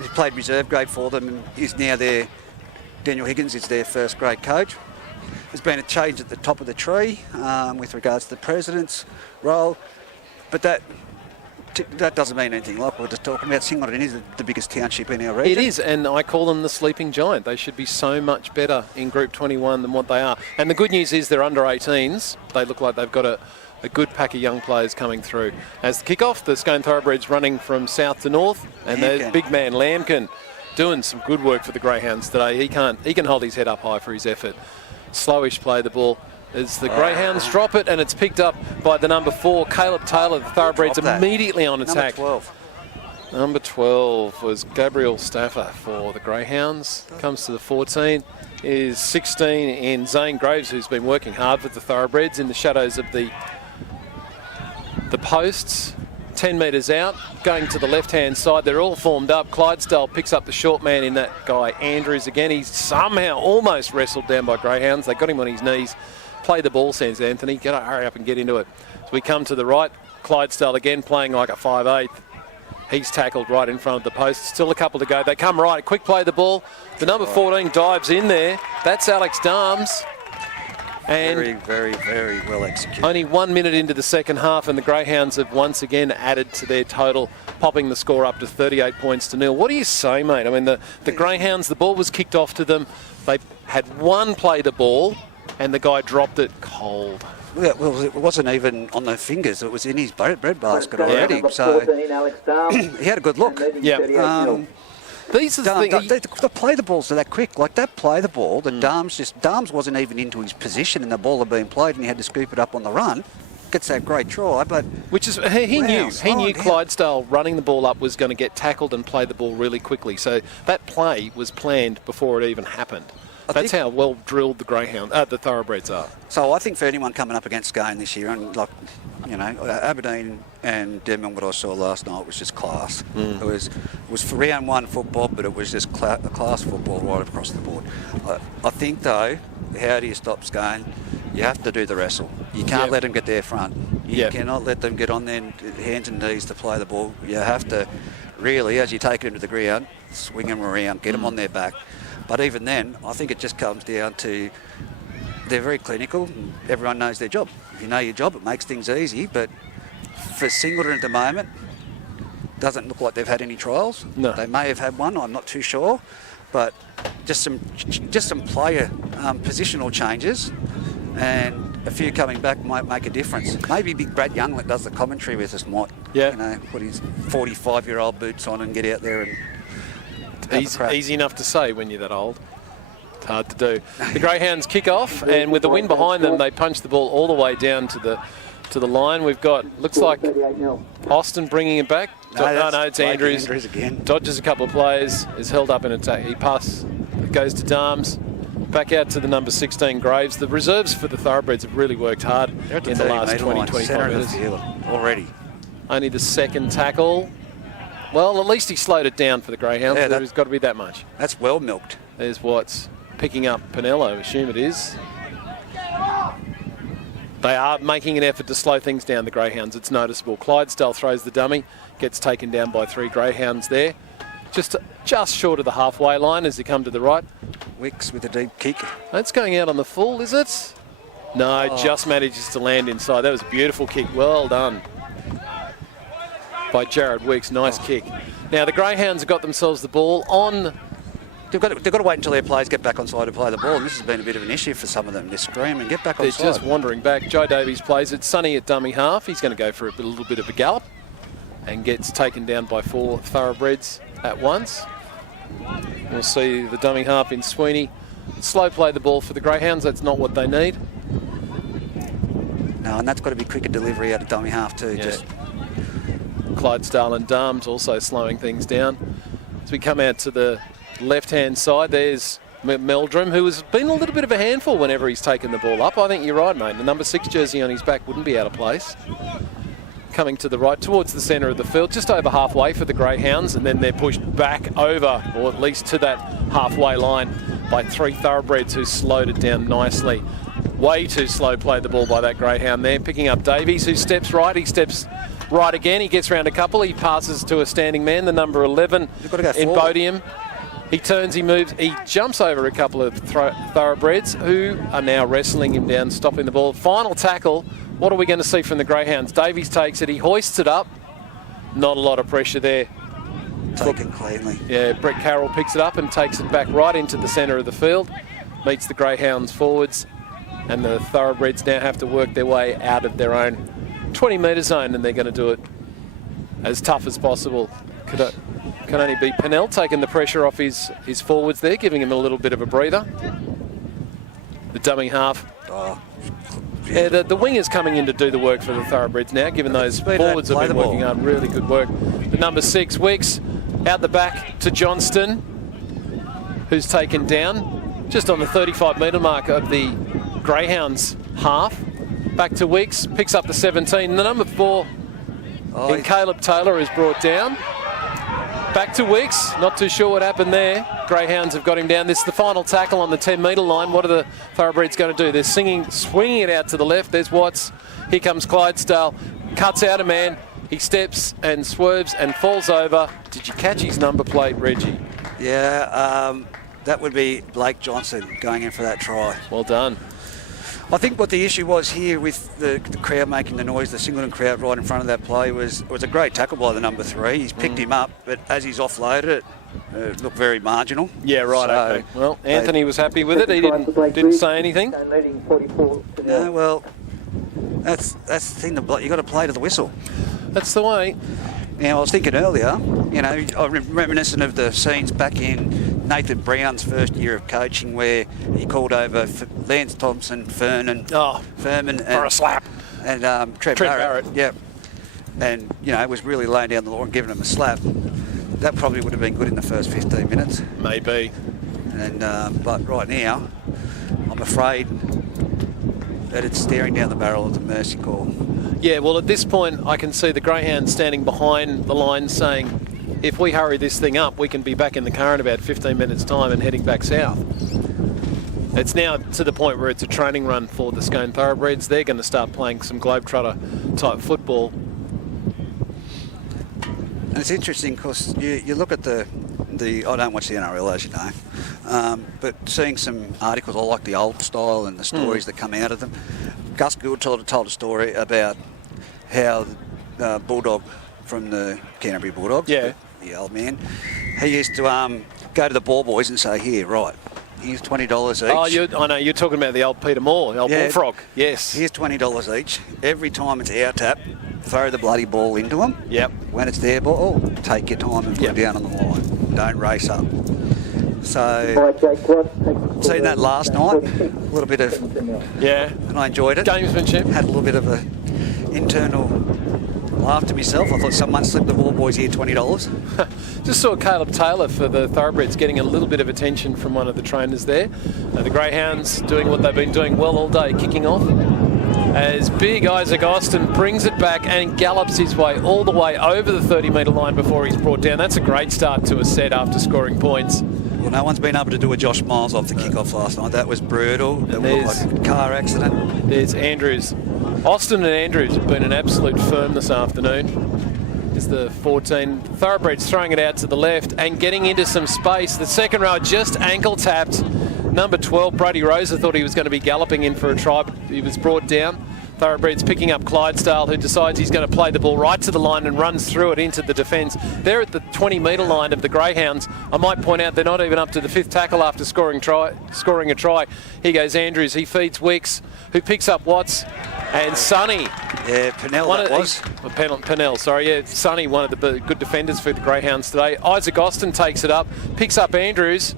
he played reserve grade for them and is now Daniel Higgins is their first grade coach. There's been a change at the top of the tree with regards to the president's role, but that doesn't mean anything. Like we were just talking about, Singleton is the biggest township in our region. It is, and I call them the sleeping giant. They should be so much better in Group 21 than what they are. And the good news is they're under 18s. They look like they've got a good pack of young players coming through. As the kick-off, the Scone Thoroughbreds running from south to north, and there's big man Lambkin doing some good work for the Greyhounds today. He can hold his head up high for his effort. Slowish play the ball as the Greyhounds drop it, and it's picked up by the number 4, Caleb Taylor. The Thoroughbreds immediately on attack. Number 12 was Gabriel Stafford for the Greyhounds. Comes to the 14 is 16 in Zane Graves, who's been working hard with the Thoroughbreds in the shadows of the posts. 10 metres out, going to the left-hand side. They're all formed up. Clydesdale picks up the short man in that guy, Andrews, again. He's somehow almost wrestled down by Greyhounds. They got him on his knees. Play the ball, Sans Anthony. Gotta hurry up and get into it. So we come to the right. Clydesdale again playing like a 5'8". He's tackled right in front of the post. Still a couple to go. They come right. Quick play the ball. The number 14 dives in there. That's Alex Darms. And very, very, very well executed. Only 1 minute into the second half, and the Greyhounds have once again added to their total, popping the score up to 38 points to nil. What do you say, mate? I mean, the Greyhounds, the ball was kicked off to them. They had one play the ball, and the guy dropped it cold. Yeah, well, it wasn't even on the fingers. It was in his bread basket already. So he had a good look. Yeah. These are the play the balls are that quick. Like that play the ball, Darms wasn't even into his position and the ball had been played and he had to scoop it up on the run. Gets that great try, but he knew Clydesdale running the ball up was going to get tackled and play the ball really quickly. So that play was planned before it even happened. That's how well drilled the Thoroughbreds are. So I think for anyone coming up against Scone this year, and like, you know, Aberdeen and Denman, what I saw last night was just class. It was for round one football, but it was just class football right across the board. I think though, how do you stop Scone? you have to do the wrestle. You can't let them get their front. You cannot let them get on their hands and knees to play the ball. You have to really, as you take it into the ground, swing them around, get them on their back. But even then, I think it just comes down to they're very clinical. And everyone knows their job. If you know your job, it makes things easy. But for Singleton at the moment, doesn't look like they've had any trials. No. They may have had one, I'm not too sure. But just some player positional changes and a few coming back might make a difference. Maybe Big Brad Young that does the commentary with us might, put his 45-year-old boots on and get out there and easy enough to say when you're that old. It's hard to do. The Greyhounds kick off, and with the wind behind them, they punch the ball all the way down to the line. We've got, looks like Austin bringing it back. No, it's Andrews. Andrews again. Dodges a couple of players, is held up in attack. He goes to Darms. Back out to the number 16, Graves. The reserves for the Thoroughbreds have really worked hard in the last 20-25 minutes. Already. Only the second tackle. Well, at least he slowed it down for the Greyhounds. Yeah, There's got to be that much. That's well milked. There's Watts picking up Pinello, I assume it is. They are making an effort to slow things down, the Greyhounds. It's noticeable. Clydesdale throws the dummy, gets taken down by 3 Greyhounds there. Just short of the halfway line as they come to the right. Wicks with a deep kick. That's going out on the full, is it? No, just manages to land inside. That was a beautiful kick. Well done by Jared Wicks. Nice kick. Now, the Greyhounds have got themselves the ball on. They've got to wait until their players get back on side to play the ball, and this has been a bit of an issue for some of them. They're screaming, get back on side. They're just wandering back. Joe Davies plays it. Sonny at dummy half. He's going to go for a little bit of a gallop and gets taken down by 4 Thoroughbreds at once. We'll see the dummy half in Sweeney. Slow play the ball for the Greyhounds. That's not what they need. No, and that's got to be quicker delivery out of dummy half too. Yeah. Just Clydesdale and Darms also slowing things down. As we come out to the left-hand side, there's Meldrum, who has been a little bit of a handful whenever he's taken the ball up. I think you're right, mate. The number 6 jersey on his back wouldn't be out of place. Coming to the right, towards the centre of the field, just over halfway for the Greyhounds, and then they're pushed back over, or at least to that halfway line, by 3 Thoroughbreds who slowed it down nicely. Way too slow played the ball by that Greyhound there. Picking up Davies, who steps right. He steps right again. He gets round a couple. He passes to a standing man, the number 11 in Bodium. He turns, he moves, he jumps over a couple of Thoroughbreds who are now wrestling him down, stopping the ball. Final tackle. What are we going to see from the Greyhounds? Davies takes it, he hoists it up. Not a lot of pressure there. taken cleanly. Yeah, Brett Carroll picks it up and takes it back right into the centre of the field. Meets the Greyhounds forwards, and the Thoroughbreds now have to work their way out of their own 20-metre zone, and they're going to do it as tough as possible. Can only be Pennell taking the pressure off his forwards there, giving him a little bit of a breather. The dummy half. Yeah, the wingers coming in to do the work for the Thoroughbreds now, given those forwards have been working on really good work. The number 6, Wicks, out the back to Johnston, who's taken down just on the 35-metre mark of the Greyhounds half. Back to Wicks, picks up the 17. The number 4 in Caleb Taylor is brought down. Back to Wicks, not too sure what happened there. Greyhounds have got him down. This is the final tackle on the 10-metre line. What are the Thoroughbreds going to do? They're swinging it out to the left. There's Watts. Here comes Clydesdale. Cuts out a man. He steps and swerves and falls over. Did you catch his number plate, Reggie? Yeah, that would be Blake Johnson going in for that try. Well done. I think what the issue was here with the crowd making the noise, the Singleton crowd right in front of that play, was a great tackle by the number 3. He's picked him up, but as he's offloaded it, looked very marginal. Yeah, right, okay. Well, Anthony was happy with it. He didn't say anything. No, well, that's the thing. You've got to play to the whistle. That's the way. Now, I was thinking earlier, you know, I'm reminiscent of the scenes back in Nathan Brown's first year of coaching where he called over Lance Thompson, Furman, for a slap. And Trev Barrett. Yep. And, you know, was really laying down the law and giving him a slap. That probably would have been good in the first 15 minutes. Maybe. And but right now, I'm afraid that it's staring down the barrel of the mercy call. Yeah, well, at this point, I can see the Greyhounds standing behind the line saying, if we hurry this thing up, we can be back in the car in about 15 minutes' time and heading back south. It's now to the point where it's a training run for the Scone Thoroughbreds. They're going to start playing some Globetrotter type football. And it's interesting because you look at the I don't watch the NRL, as you know, but seeing some articles, I like the old style and the stories that come out of them. Gus Gould told a story about how Bulldog from the Canterbury Bulldogs, the old man, he used to go to the ball boys and say, here, right, here's $20 each. Oh, I know, you're talking about the old Peter Moore, the old bullfrog. Yes. Here's $20 each. Every time it's our tap, throw the bloody ball into them. Yep. When it's their ball, take your time and put it down on the line. Don't race up. So, seen that last night, a little bit of, and I enjoyed it. Gamesmanship. Had a little bit of a internal laugh to myself. I thought someone slipped the ball boys here $20. Just saw Caleb Taylor for the Thoroughbreds getting a little bit of attention from one of the trainers there. The Greyhounds doing what they've been doing well all day, kicking off. As big Isaac Austin brings it back and gallops his way all the way over the 30-metre line before he's brought down. That's a great start to a set after scoring points. Well, no one's been able to do a Josh Miles off the kickoff last night. That was brutal. It looked like a car accident. There's Andrews. Austin and Andrews have been an absolute firm this afternoon. Is the 14. Thoroughbreds throwing it out to the left and getting into some space. The second row just ankle tapped. Number 12, Brody Rosa, thought he was going to be galloping in for a try, but he was brought down. Thoroughbreds picking up Clydesdale, who decides he's going to play the ball right to the line and runs through it into the defence. They're at the 20-metre line of the Greyhounds. I might point out they're not even up to the 5th tackle after scoring a try. Here goes Andrews. He feeds Wicks, who picks up Watts. And Sonny. Yeah, Pennell, sorry. Yeah, Sonny, one of the good defenders for the Greyhounds today. Isaac Austin takes it up, picks up Andrews,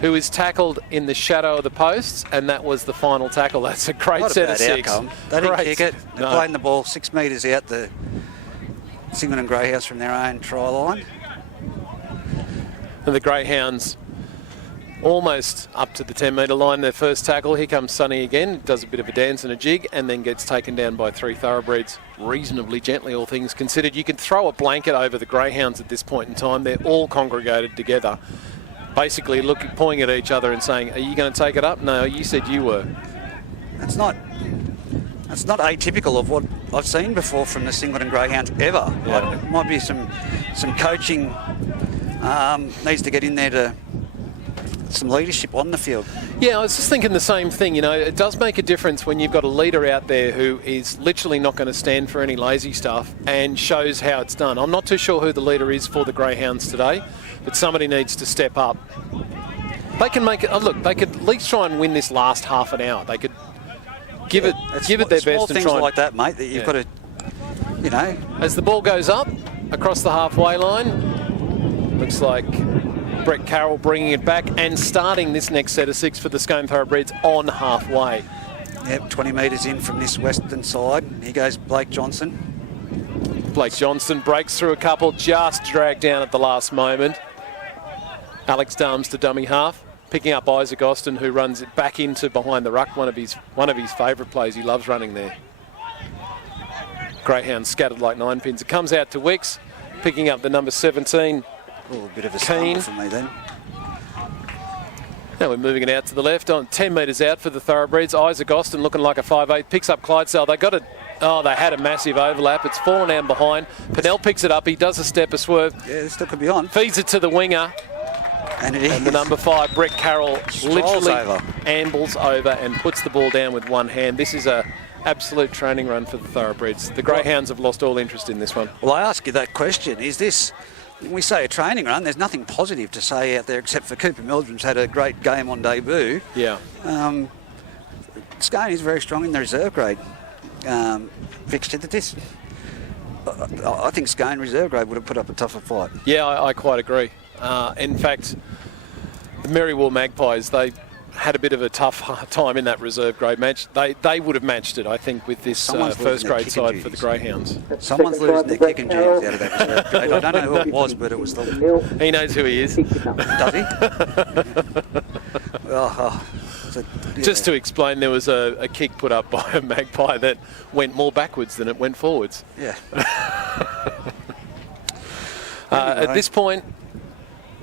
who is tackled in the shadow of the posts, and that was the final tackle. That's a great set of 6. Outcome. They didn't kick it. They're playing the ball 6 metres out the Singleton Greyhounds from their own try line. And the Greyhounds almost up to the 10-metre line, their first tackle. Here comes Sonny again, does a bit of a dance and a jig, and then gets taken down by 3 Thoroughbreds reasonably gently, all things considered. You can throw a blanket over the Greyhounds at this point in time. They're all congregated together, basically pointing at each other and saying, are you going to take it up? No, you said you were. That's not atypical of what I've seen before from the Singleton Greyhounds ever. Yeah. It might be some coaching needs to get in there to some leadership on the field. Yeah, I was just thinking the same thing. You know, it does make a difference when you've got a leader out there who is literally not going to stand for any lazy stuff and shows how it's done. I'm not too sure who the leader is for the Greyhounds today, but somebody needs to step up. They can make it. Look, they could at least try and win this last half an hour. They could give it their best and try. Things like that, mate, that you've got to, you know. As the ball goes up across the halfway line, looks like Brett Carroll bringing it back and starting this next set of 6 for the Scone Thoroughbreds on halfway. Yep, 20 metres in from this western side. Here goes Blake Johnson. Blake Johnston breaks through a couple, just dragged down at the last moment. Alex Dahms to dummy half, picking up Isaac Austin, who runs it back into behind the ruck. One of his favourite plays. He loves running there. Greyhound scattered like 9 pins. It comes out to Wicks, picking up the number 17. Oh, a bit of a Keen for me then. Now we're moving it out to the left on 10 metres out for the Thoroughbreds. Isaac Austin looking like a 5'8", picks up Clydesdale. They had a massive overlap. It's fallen down behind. Pennell picks it up. He does a step, a swerve. Yeah, this still could be on. Feeds it to the winger. And it is. And the number 5, Brett Carroll, literally over. ambles over and puts the ball down with one hand. This is a absolute training run for the Thoroughbreds. The Greyhounds have lost all interest in this one. Well, I ask you that question. Is this... When we say a training run, there's nothing positive to say out there except for Cooper Meldrum's had a great game on debut. Yeah. Scone is very strong in the reserve grade fixture. I think Scone reserve grade would have put up a tougher fight. Yeah, I quite agree. In fact, the Merriwell Magpies, they had a bit of a tough time in that reserve grade match. They would have matched it, I think, with this first grade side for the Greyhounds. Someone's losing their kicking jams out of that reserve grade. I don't know who it was, but it was them. He knows who he is. Does he? Just to explain, there was a kick put up by a Magpie that went more backwards than it went forwards. Yeah. At this point,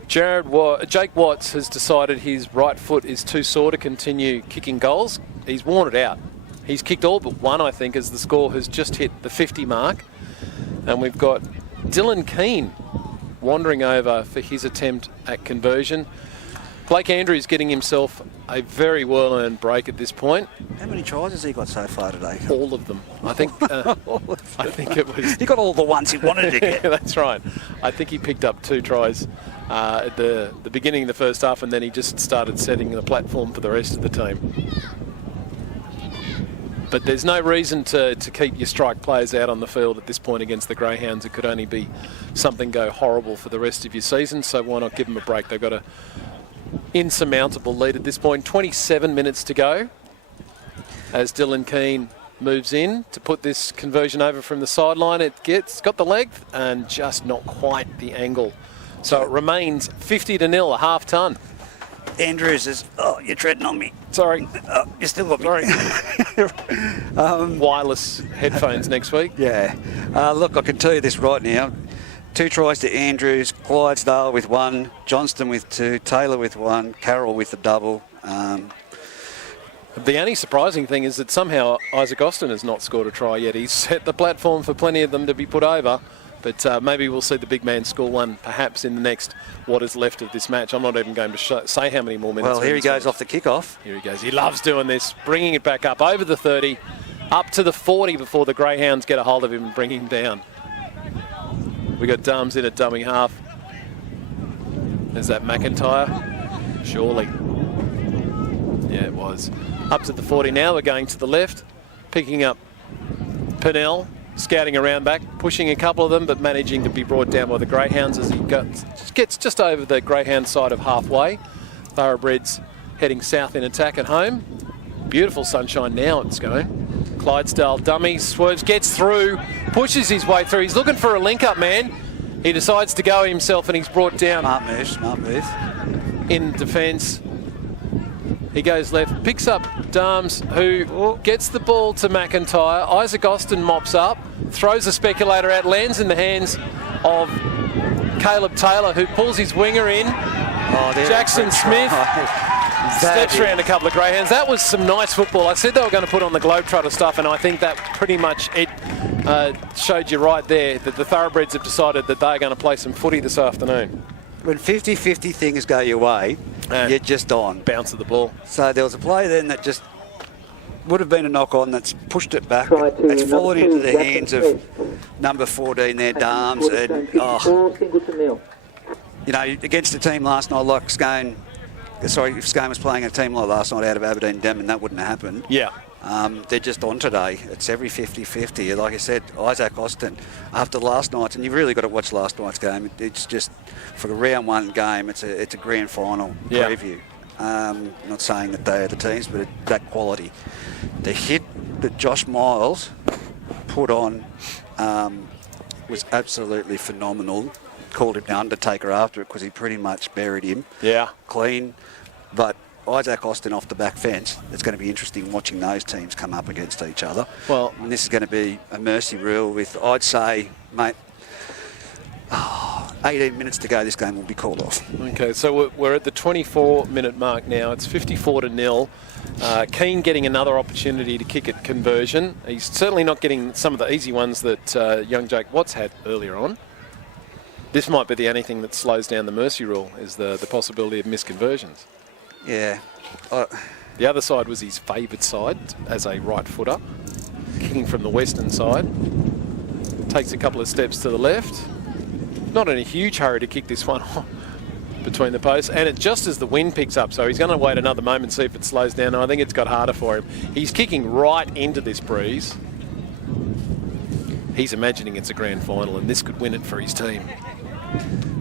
Jake Watts has decided his right foot is too sore to continue kicking goals. He's worn it out. He's kicked all but one, I think, as the score has just hit the 50 mark. And we've got Dylan Keane wandering over for his attempt at conversion. Blake Andrews getting himself a very well-earned break at this point. How many tries has he got so far today? All of them. I think it was... He got all the ones he wanted to get. That's right. I think he picked up 2 tries at the beginning of the first half, and then he just started setting the platform for the rest of the team. But there's no reason to keep your strike players out on the field at this point against the Greyhounds. It could only be something go horrible for the rest of your season, so why not give them a break? They've got a insurmountable lead at this point. 27 minutes to go as Dylan Keane moves in to put this conversion over from the sideline. It's got the length and just not quite the angle. So it remains 50-0, a half ton. Andrews is, oh, you're treading on me. Sorry. You still got me. Sorry. Wireless headphones next week. Yeah. Look, I can tell you this right now. 2 tries to Andrews, Clydesdale with 1, Johnston with 2, Taylor with 1, Carroll with a double. The only surprising thing is that somehow Isaac Austin has not scored a try yet. He's set the platform for plenty of them to be put over. But maybe we'll see the big man score one perhaps in the next what is left of this match. I'm not even going to say how many more minutes. Well, here he goes off the kickoff. Here he goes. He loves doing this, bringing it back up over the 30, up to the 40 before the Greyhounds get a hold of him and bring him down. We got Dums in at dummy half. Is that McIntyre? Surely. Yeah, it was. Up to the 40 now. We're going to the left, picking up Pennell. Scouting around back, pushing a couple of them, but managing to be brought down by the Greyhounds as he gets just over the Greyhound side of halfway. Thoroughbreds heading south in attack at home. Beautiful sunshine now at Scone. Clydesdale dummy, swerves, gets through, pushes his way through. He's looking for a link-up, man. He decides to go himself and he's brought down. Smart move. In defence. He goes left, picks up Darms, who gets the ball to McIntyre. Isaac Austin mops up, throws a speculator out, lands in the hands of Caleb Taylor, who pulls his winger in. Jackson Smith steps around a couple of Greyhounds. That was some nice football. I said they were going to put on the Globetrotter stuff, and I think that pretty much showed you right there that the Thoroughbreds have decided that they're going to play some footy this afternoon. When 50-50 things go your way, you're just on. Bounce of the ball. So there was a play then that just would have been a knock-on that's pushed it back. It's fallen into the hands of number 14 there, Darms. And, you know, against a team last night like Scone, if Scone was playing a team like last night out of Aberdeen Demon, that wouldn't have happened. Yeah. They're just on today. It's every 50-50. Like I said, Isaac Austin, after last night's, and you've really got to watch last night's game, it's just, for the round 1 game, it's a grand final preview. Not saying that they are the teams, but that quality. The hit that Josh Miles put on was absolutely phenomenal. Called him the Undertaker after it because he pretty much buried him. Yeah. Clean. But Isaac Austin off the back fence, it's going to be interesting watching those teams come up against each other. Well, and this is going to be a mercy rule with, I'd say, mate, 18 minutes to go, this game will be called off. Okay, so we're at the 24-minute mark now. It's 54-0. Keane getting another opportunity to kick at conversion. He's certainly not getting some of the easy ones that young Jake Watts had earlier on. This might be the only thing that slows down the mercy rule, is the possibility of misconversions. Yeah. The other side was his favoured side as a right footer, kicking from the western side. Takes a couple of steps to the left. Not in a huge hurry to kick this one between the posts, and it just as the wind picks up, so he's going to wait another moment, see if it slows down. I think it's got harder for him. He's kicking right into this breeze. He's imagining it's a grand final, and this could win it for his team.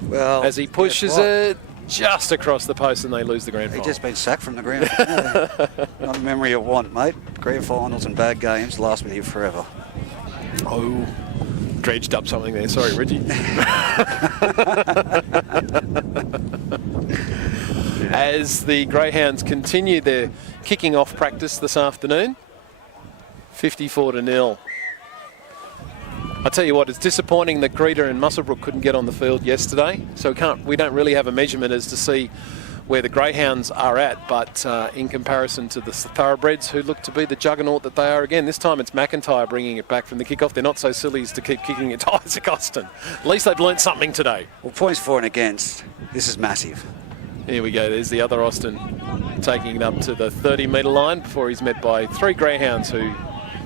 Well, as he pushes it just across the post, and they lose the grand final. He's just been sacked from the grand final. Not a memory you want, mate. Grand finals and bad games last with you forever. Oh, dredged up something there. Sorry, Reggie. As the Greyhounds continue their kicking off practice this afternoon, 54-0. I tell you what, it's disappointing that Greeter and Musselbrook couldn't get on the field yesterday, so we don't really have a measurement as to see where the greyhounds are at, but in comparison to the thoroughbreds, who look to be the juggernaut that they are again. This time it's McIntyre bringing it back from the kickoff. They're not so silly as to keep kicking it to Isaac Austin. At least they've learnt something today. Well, points for and against. This is massive. Here we go. There's the other Austin taking it up to the 30-metre line before he's met by 3 greyhounds who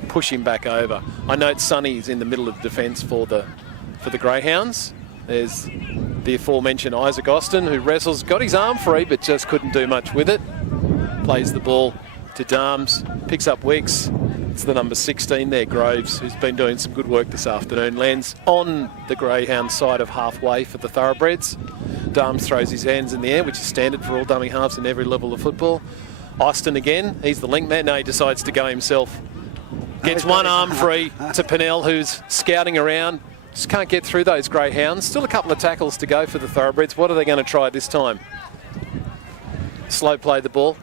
push him back over. I note Sonny's in the middle of defence for the greyhounds. There's the aforementioned Isaac Austin, who wrestles, got his arm free, but just couldn't do much with it. Plays the ball to Darms, picks up Wicks. It's the number 16 there, Groves, who's been doing some good work this afternoon. Lands on the greyhound side of halfway for the thoroughbreds. Darms throws his hands in the air, which is standard for all dummy halves in every level of football. Austin again, he's the link man. No, he decides to go himself. Gets one arm free to Pennell, who's scouting around. Just can't get through those greyhounds. Still a couple of tackles to go for the thoroughbreds. What are they going to try this time? Slow play the ball.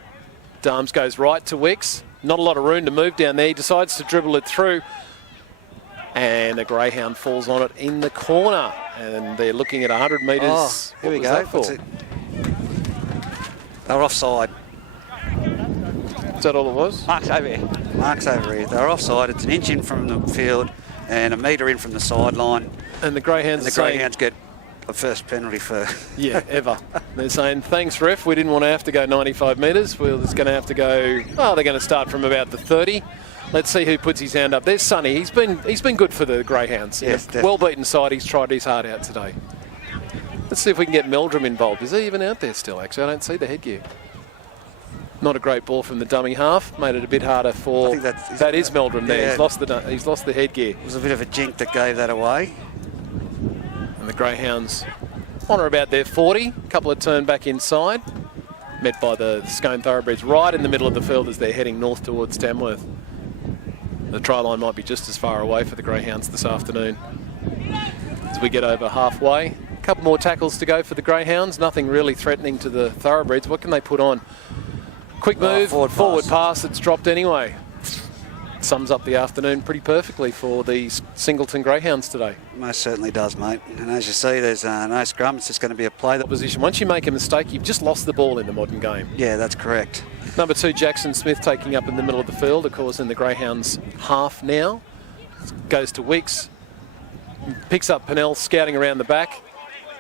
Darms goes right to Wicks. Not a lot of room to move down there. He decides to dribble it through. And a greyhound falls on it in the corner. And they're looking at 100 metres. Oh, here we go. They're offside. Is that all it was? Mark's over here. Mark's over here. They're offside. It's an inch in from the field and a metre in from the sideline. And the greyhounds get a first penalty for... Yeah, ever. They're saying, thanks, ref. We didn't want to have to go 95 metres. We're just going to have to go... Oh, they're going to start from about the 30. Let's see who puts his hand up. There's Sonny. He's been good for the greyhounds. Yes, well-beaten side. He's tried his heart out today. Let's see if we can get Meldrum involved. Is he even out there still, actually? I don't see the headgear. Not a great ball from the dummy half. Made it a bit harder for... That is Meldrum there. Yeah. He's lost the headgear. It was a bit of a jink that gave that away. And the greyhounds on or about their 40. A couple of turn back inside. Met by the Scone thoroughbreds right in the middle of the field as they're heading north towards Tamworth. The try line might be just as far away for the greyhounds this afternoon. As we get over halfway. A couple more tackles to go for the greyhounds. Nothing really threatening to the thoroughbreds. What can they put on? Quick move, forward pass. It's dropped anyway. Sums up the afternoon pretty perfectly for the Singleton Greyhounds today. Most certainly does, mate. And as you see, there's no scrum. It's just going to be a play. Opposition. Once you make a mistake, you've just lost the ball in the modern game. Yeah, that's correct. Number 2, Jackson Smith taking up in the middle of the field, of course, in the Greyhounds half now. Goes to Wicks. Picks up Pennell, scouting around the back,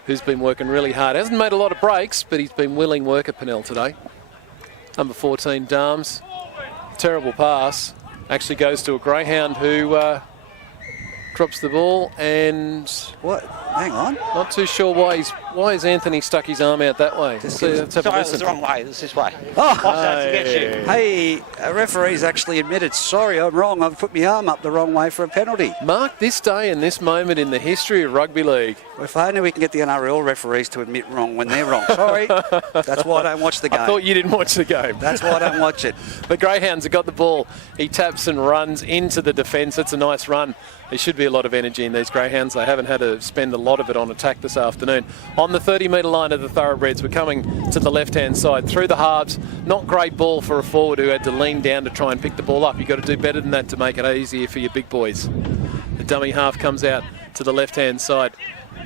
who's been working really hard. Hasn't made a lot of breaks, but he's been willing work at Pennell today. Number 14, Darms. Terrible pass. Actually goes to a greyhound who drops the ball and... What? Hang on. Not too sure why has Anthony stuck his arm out that way. Let's have a listen. Sorry, it was the wrong way. It was this way. Oh, Hey. hey, a referee's actually admitted, sorry, I'm wrong. I've put my arm up the wrong way for a penalty. Mark this day and this moment in the history of rugby league. Well, if only we can get the NRL referees to admit wrong when they're wrong. Sorry, that's why I don't watch the game. I thought you didn't watch the game. That's why I don't watch it. The Greyhounds have got the ball. He taps and runs into the defence. It's a nice run. There should be a lot of energy in these Greyhounds. They haven't had to spend a lot of it on attack this afternoon. On the 30-metre line of the thoroughbreds, we're coming to the left-hand side. Through the halves, not great ball for a forward who had to lean down to try and pick the ball up. You've got to do better than that to make it easier for your big boys. The dummy half comes out to the left-hand side.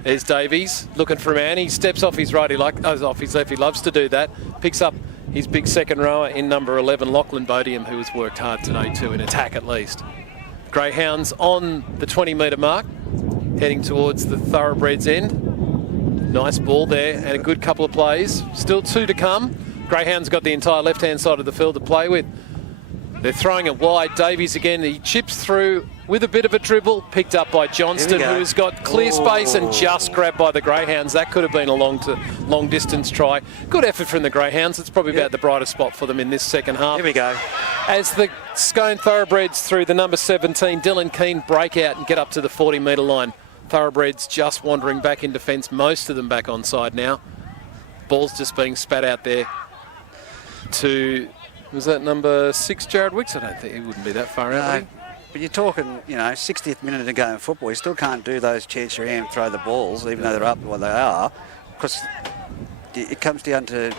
There's Davies looking for a man. He steps off his right. Off his left. He loves to do that. Picks up his big second rower in number 11, Lachlan Bodiam, who has worked hard today too, in attack at least. Greyhounds on the 20-metre mark, heading towards the thoroughbreds end. Nice ball there and a good couple of plays. Still 2 to come. Greyhounds got the entire left-hand side of the field to play with. They're throwing it wide. Davies again. He chips through with a bit of a dribble, picked up by Johnston, who's got clear space and just grabbed by the Greyhounds. That could have been a long distance try. Good effort from the Greyhounds. It's probably about the brightest spot for them in this second half. Here we go. As the Scone thoroughbreds through the number 17, Dylan Keane break out and get up to the 40-metre line. Thoroughbreds just wandering back in defence, most of them back on side now. Ball's just being spat out there to, was that number 6, Jared Wicks? I don't think he wouldn't be that far out. No, but you're talking, 60th minute to go in football. You still can't do those chance your hand, throw the balls, even though they're up what they are, because it comes down to,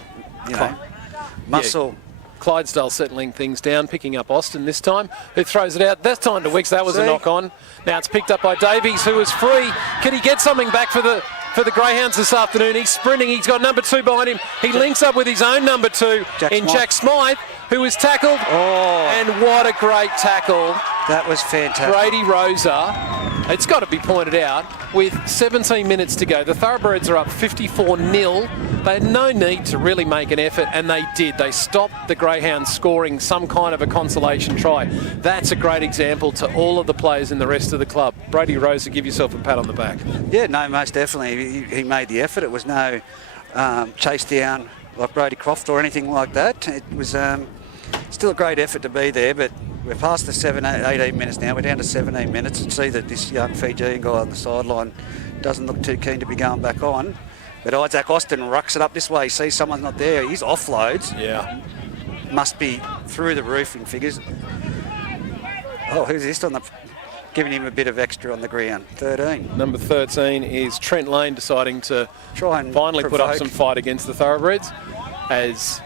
muscle. Clydesdale settling things down, picking up Austin this time, who throws it out. That's time to Wicks. That was a knock on. Now it's picked up by Davies, who is free. Can he get something back for the Greyhounds this afternoon? He's sprinting. He's got number 2 behind him. He links up with his own number 2 in Jack Smythe, who was tackled. Oh. And what a great tackle. That was fantastic. Brady Rosa. It's got to be pointed out, with 17 minutes to go, the Thoroughbreds are up 54-0. They had no need to really make an effort, and they did. They stopped the Greyhounds scoring some kind of a consolation try. That's a great example to all of the players in the rest of the club. Brady Rosa, give yourself a pat on the back. Yeah, no, most definitely. He made the effort. It was no chase down like Brody Croft or anything like that. It was still a great effort to be there, but we're past the 18 minutes now. We're down to 17 minutes, and see that this young Fijian guy on the sideline doesn't look too keen to be going back on. But Isaac Austin rucks it up this way. Sees someone's not there. His offloads must be through the roof in figures. Oh, who's this on the... Giving him a bit of extra on the ground. 13. Number 13 is Trent Lane, deciding to try and finally put up some fight against the Thoroughbreds, as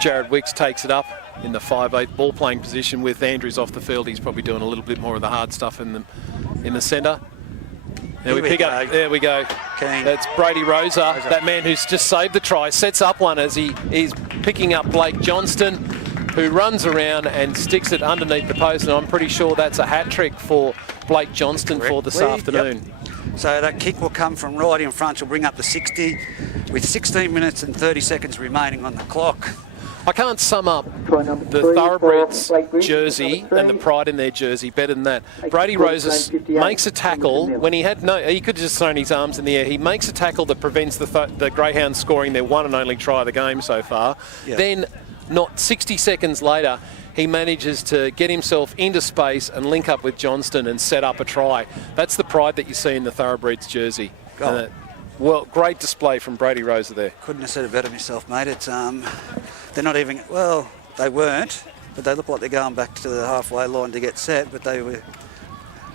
Jared Wicks takes it up in the 5'8" ball playing position with Andrews off the field. He's probably doing a little bit more of the hard stuff in the centre. There we pick up. There we go. Keen. That's Brady Rosa, that man who's just saved the try. Sets up one as he's picking up Blake Johnston, who runs around and sticks it underneath the post, and I'm pretty sure that's a hat trick for Blake Johnston for this afternoon. Yep. So that kick will come from right in front. She'll bring up the 60 with 16 minutes and 30 seconds remaining on the clock. I can't sum up the Thoroughbreds jersey and the pride in their jersey better than that. Brady Rosa makes a tackle when he had he could have just thrown his arms in the air. He makes a tackle that prevents the Greyhounds scoring their one and only try of the game so far. Yep. Then, not 60 seconds later, he manages to get himself into space and link up with Johnston and set up a try. That's the pride that you see in the Thoroughbreds jersey. Well, great display from Brady Rosa there. Couldn't have said it better myself, mate. It's they're not even, well, they weren't, but they look like they're going back to the halfway line to get set, but they were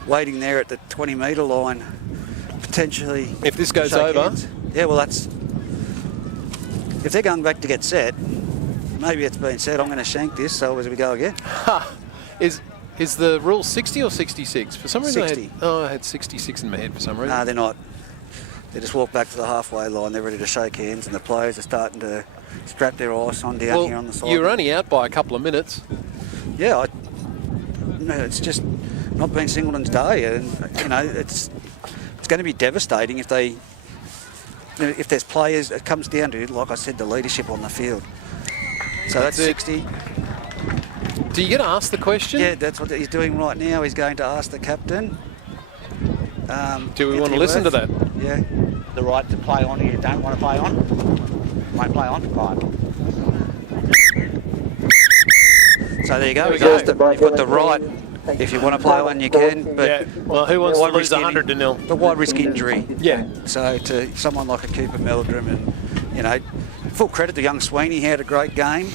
waiting there at the 20-metre line, potentially. If this goes over? Hands. Yeah, well, that's, if they're going back to get set, maybe it's been said, I'm going to shank this, so as we go again. Is the rule 60 or 66? For some reason 60. I had 66 in my head for some reason. No, they're not. They just walk back to the halfway line. They're ready to shake hands, and the players are starting to strap their ice on down here on the side. You were only out by a couple of minutes. Yeah, it's just not been Singleton's day, and it's going to be devastating if they, if there's players. It comes down to, like I said, the leadership on the field. So that's 60. Do you get to ask the question? Yeah, that's what he's doing right now. He's going to ask the captain. Do we want to listen to that? Yeah. The right to play on, you don't want to play on? Won't play on? Fine. So there you go. You've got the right. If you want to play on, you can. But yeah. Well, who wants to lose 100-0? But why risk injury? Yeah. So to someone like a Cooper Meldrum, and full credit to young Sweeney, he had a great game.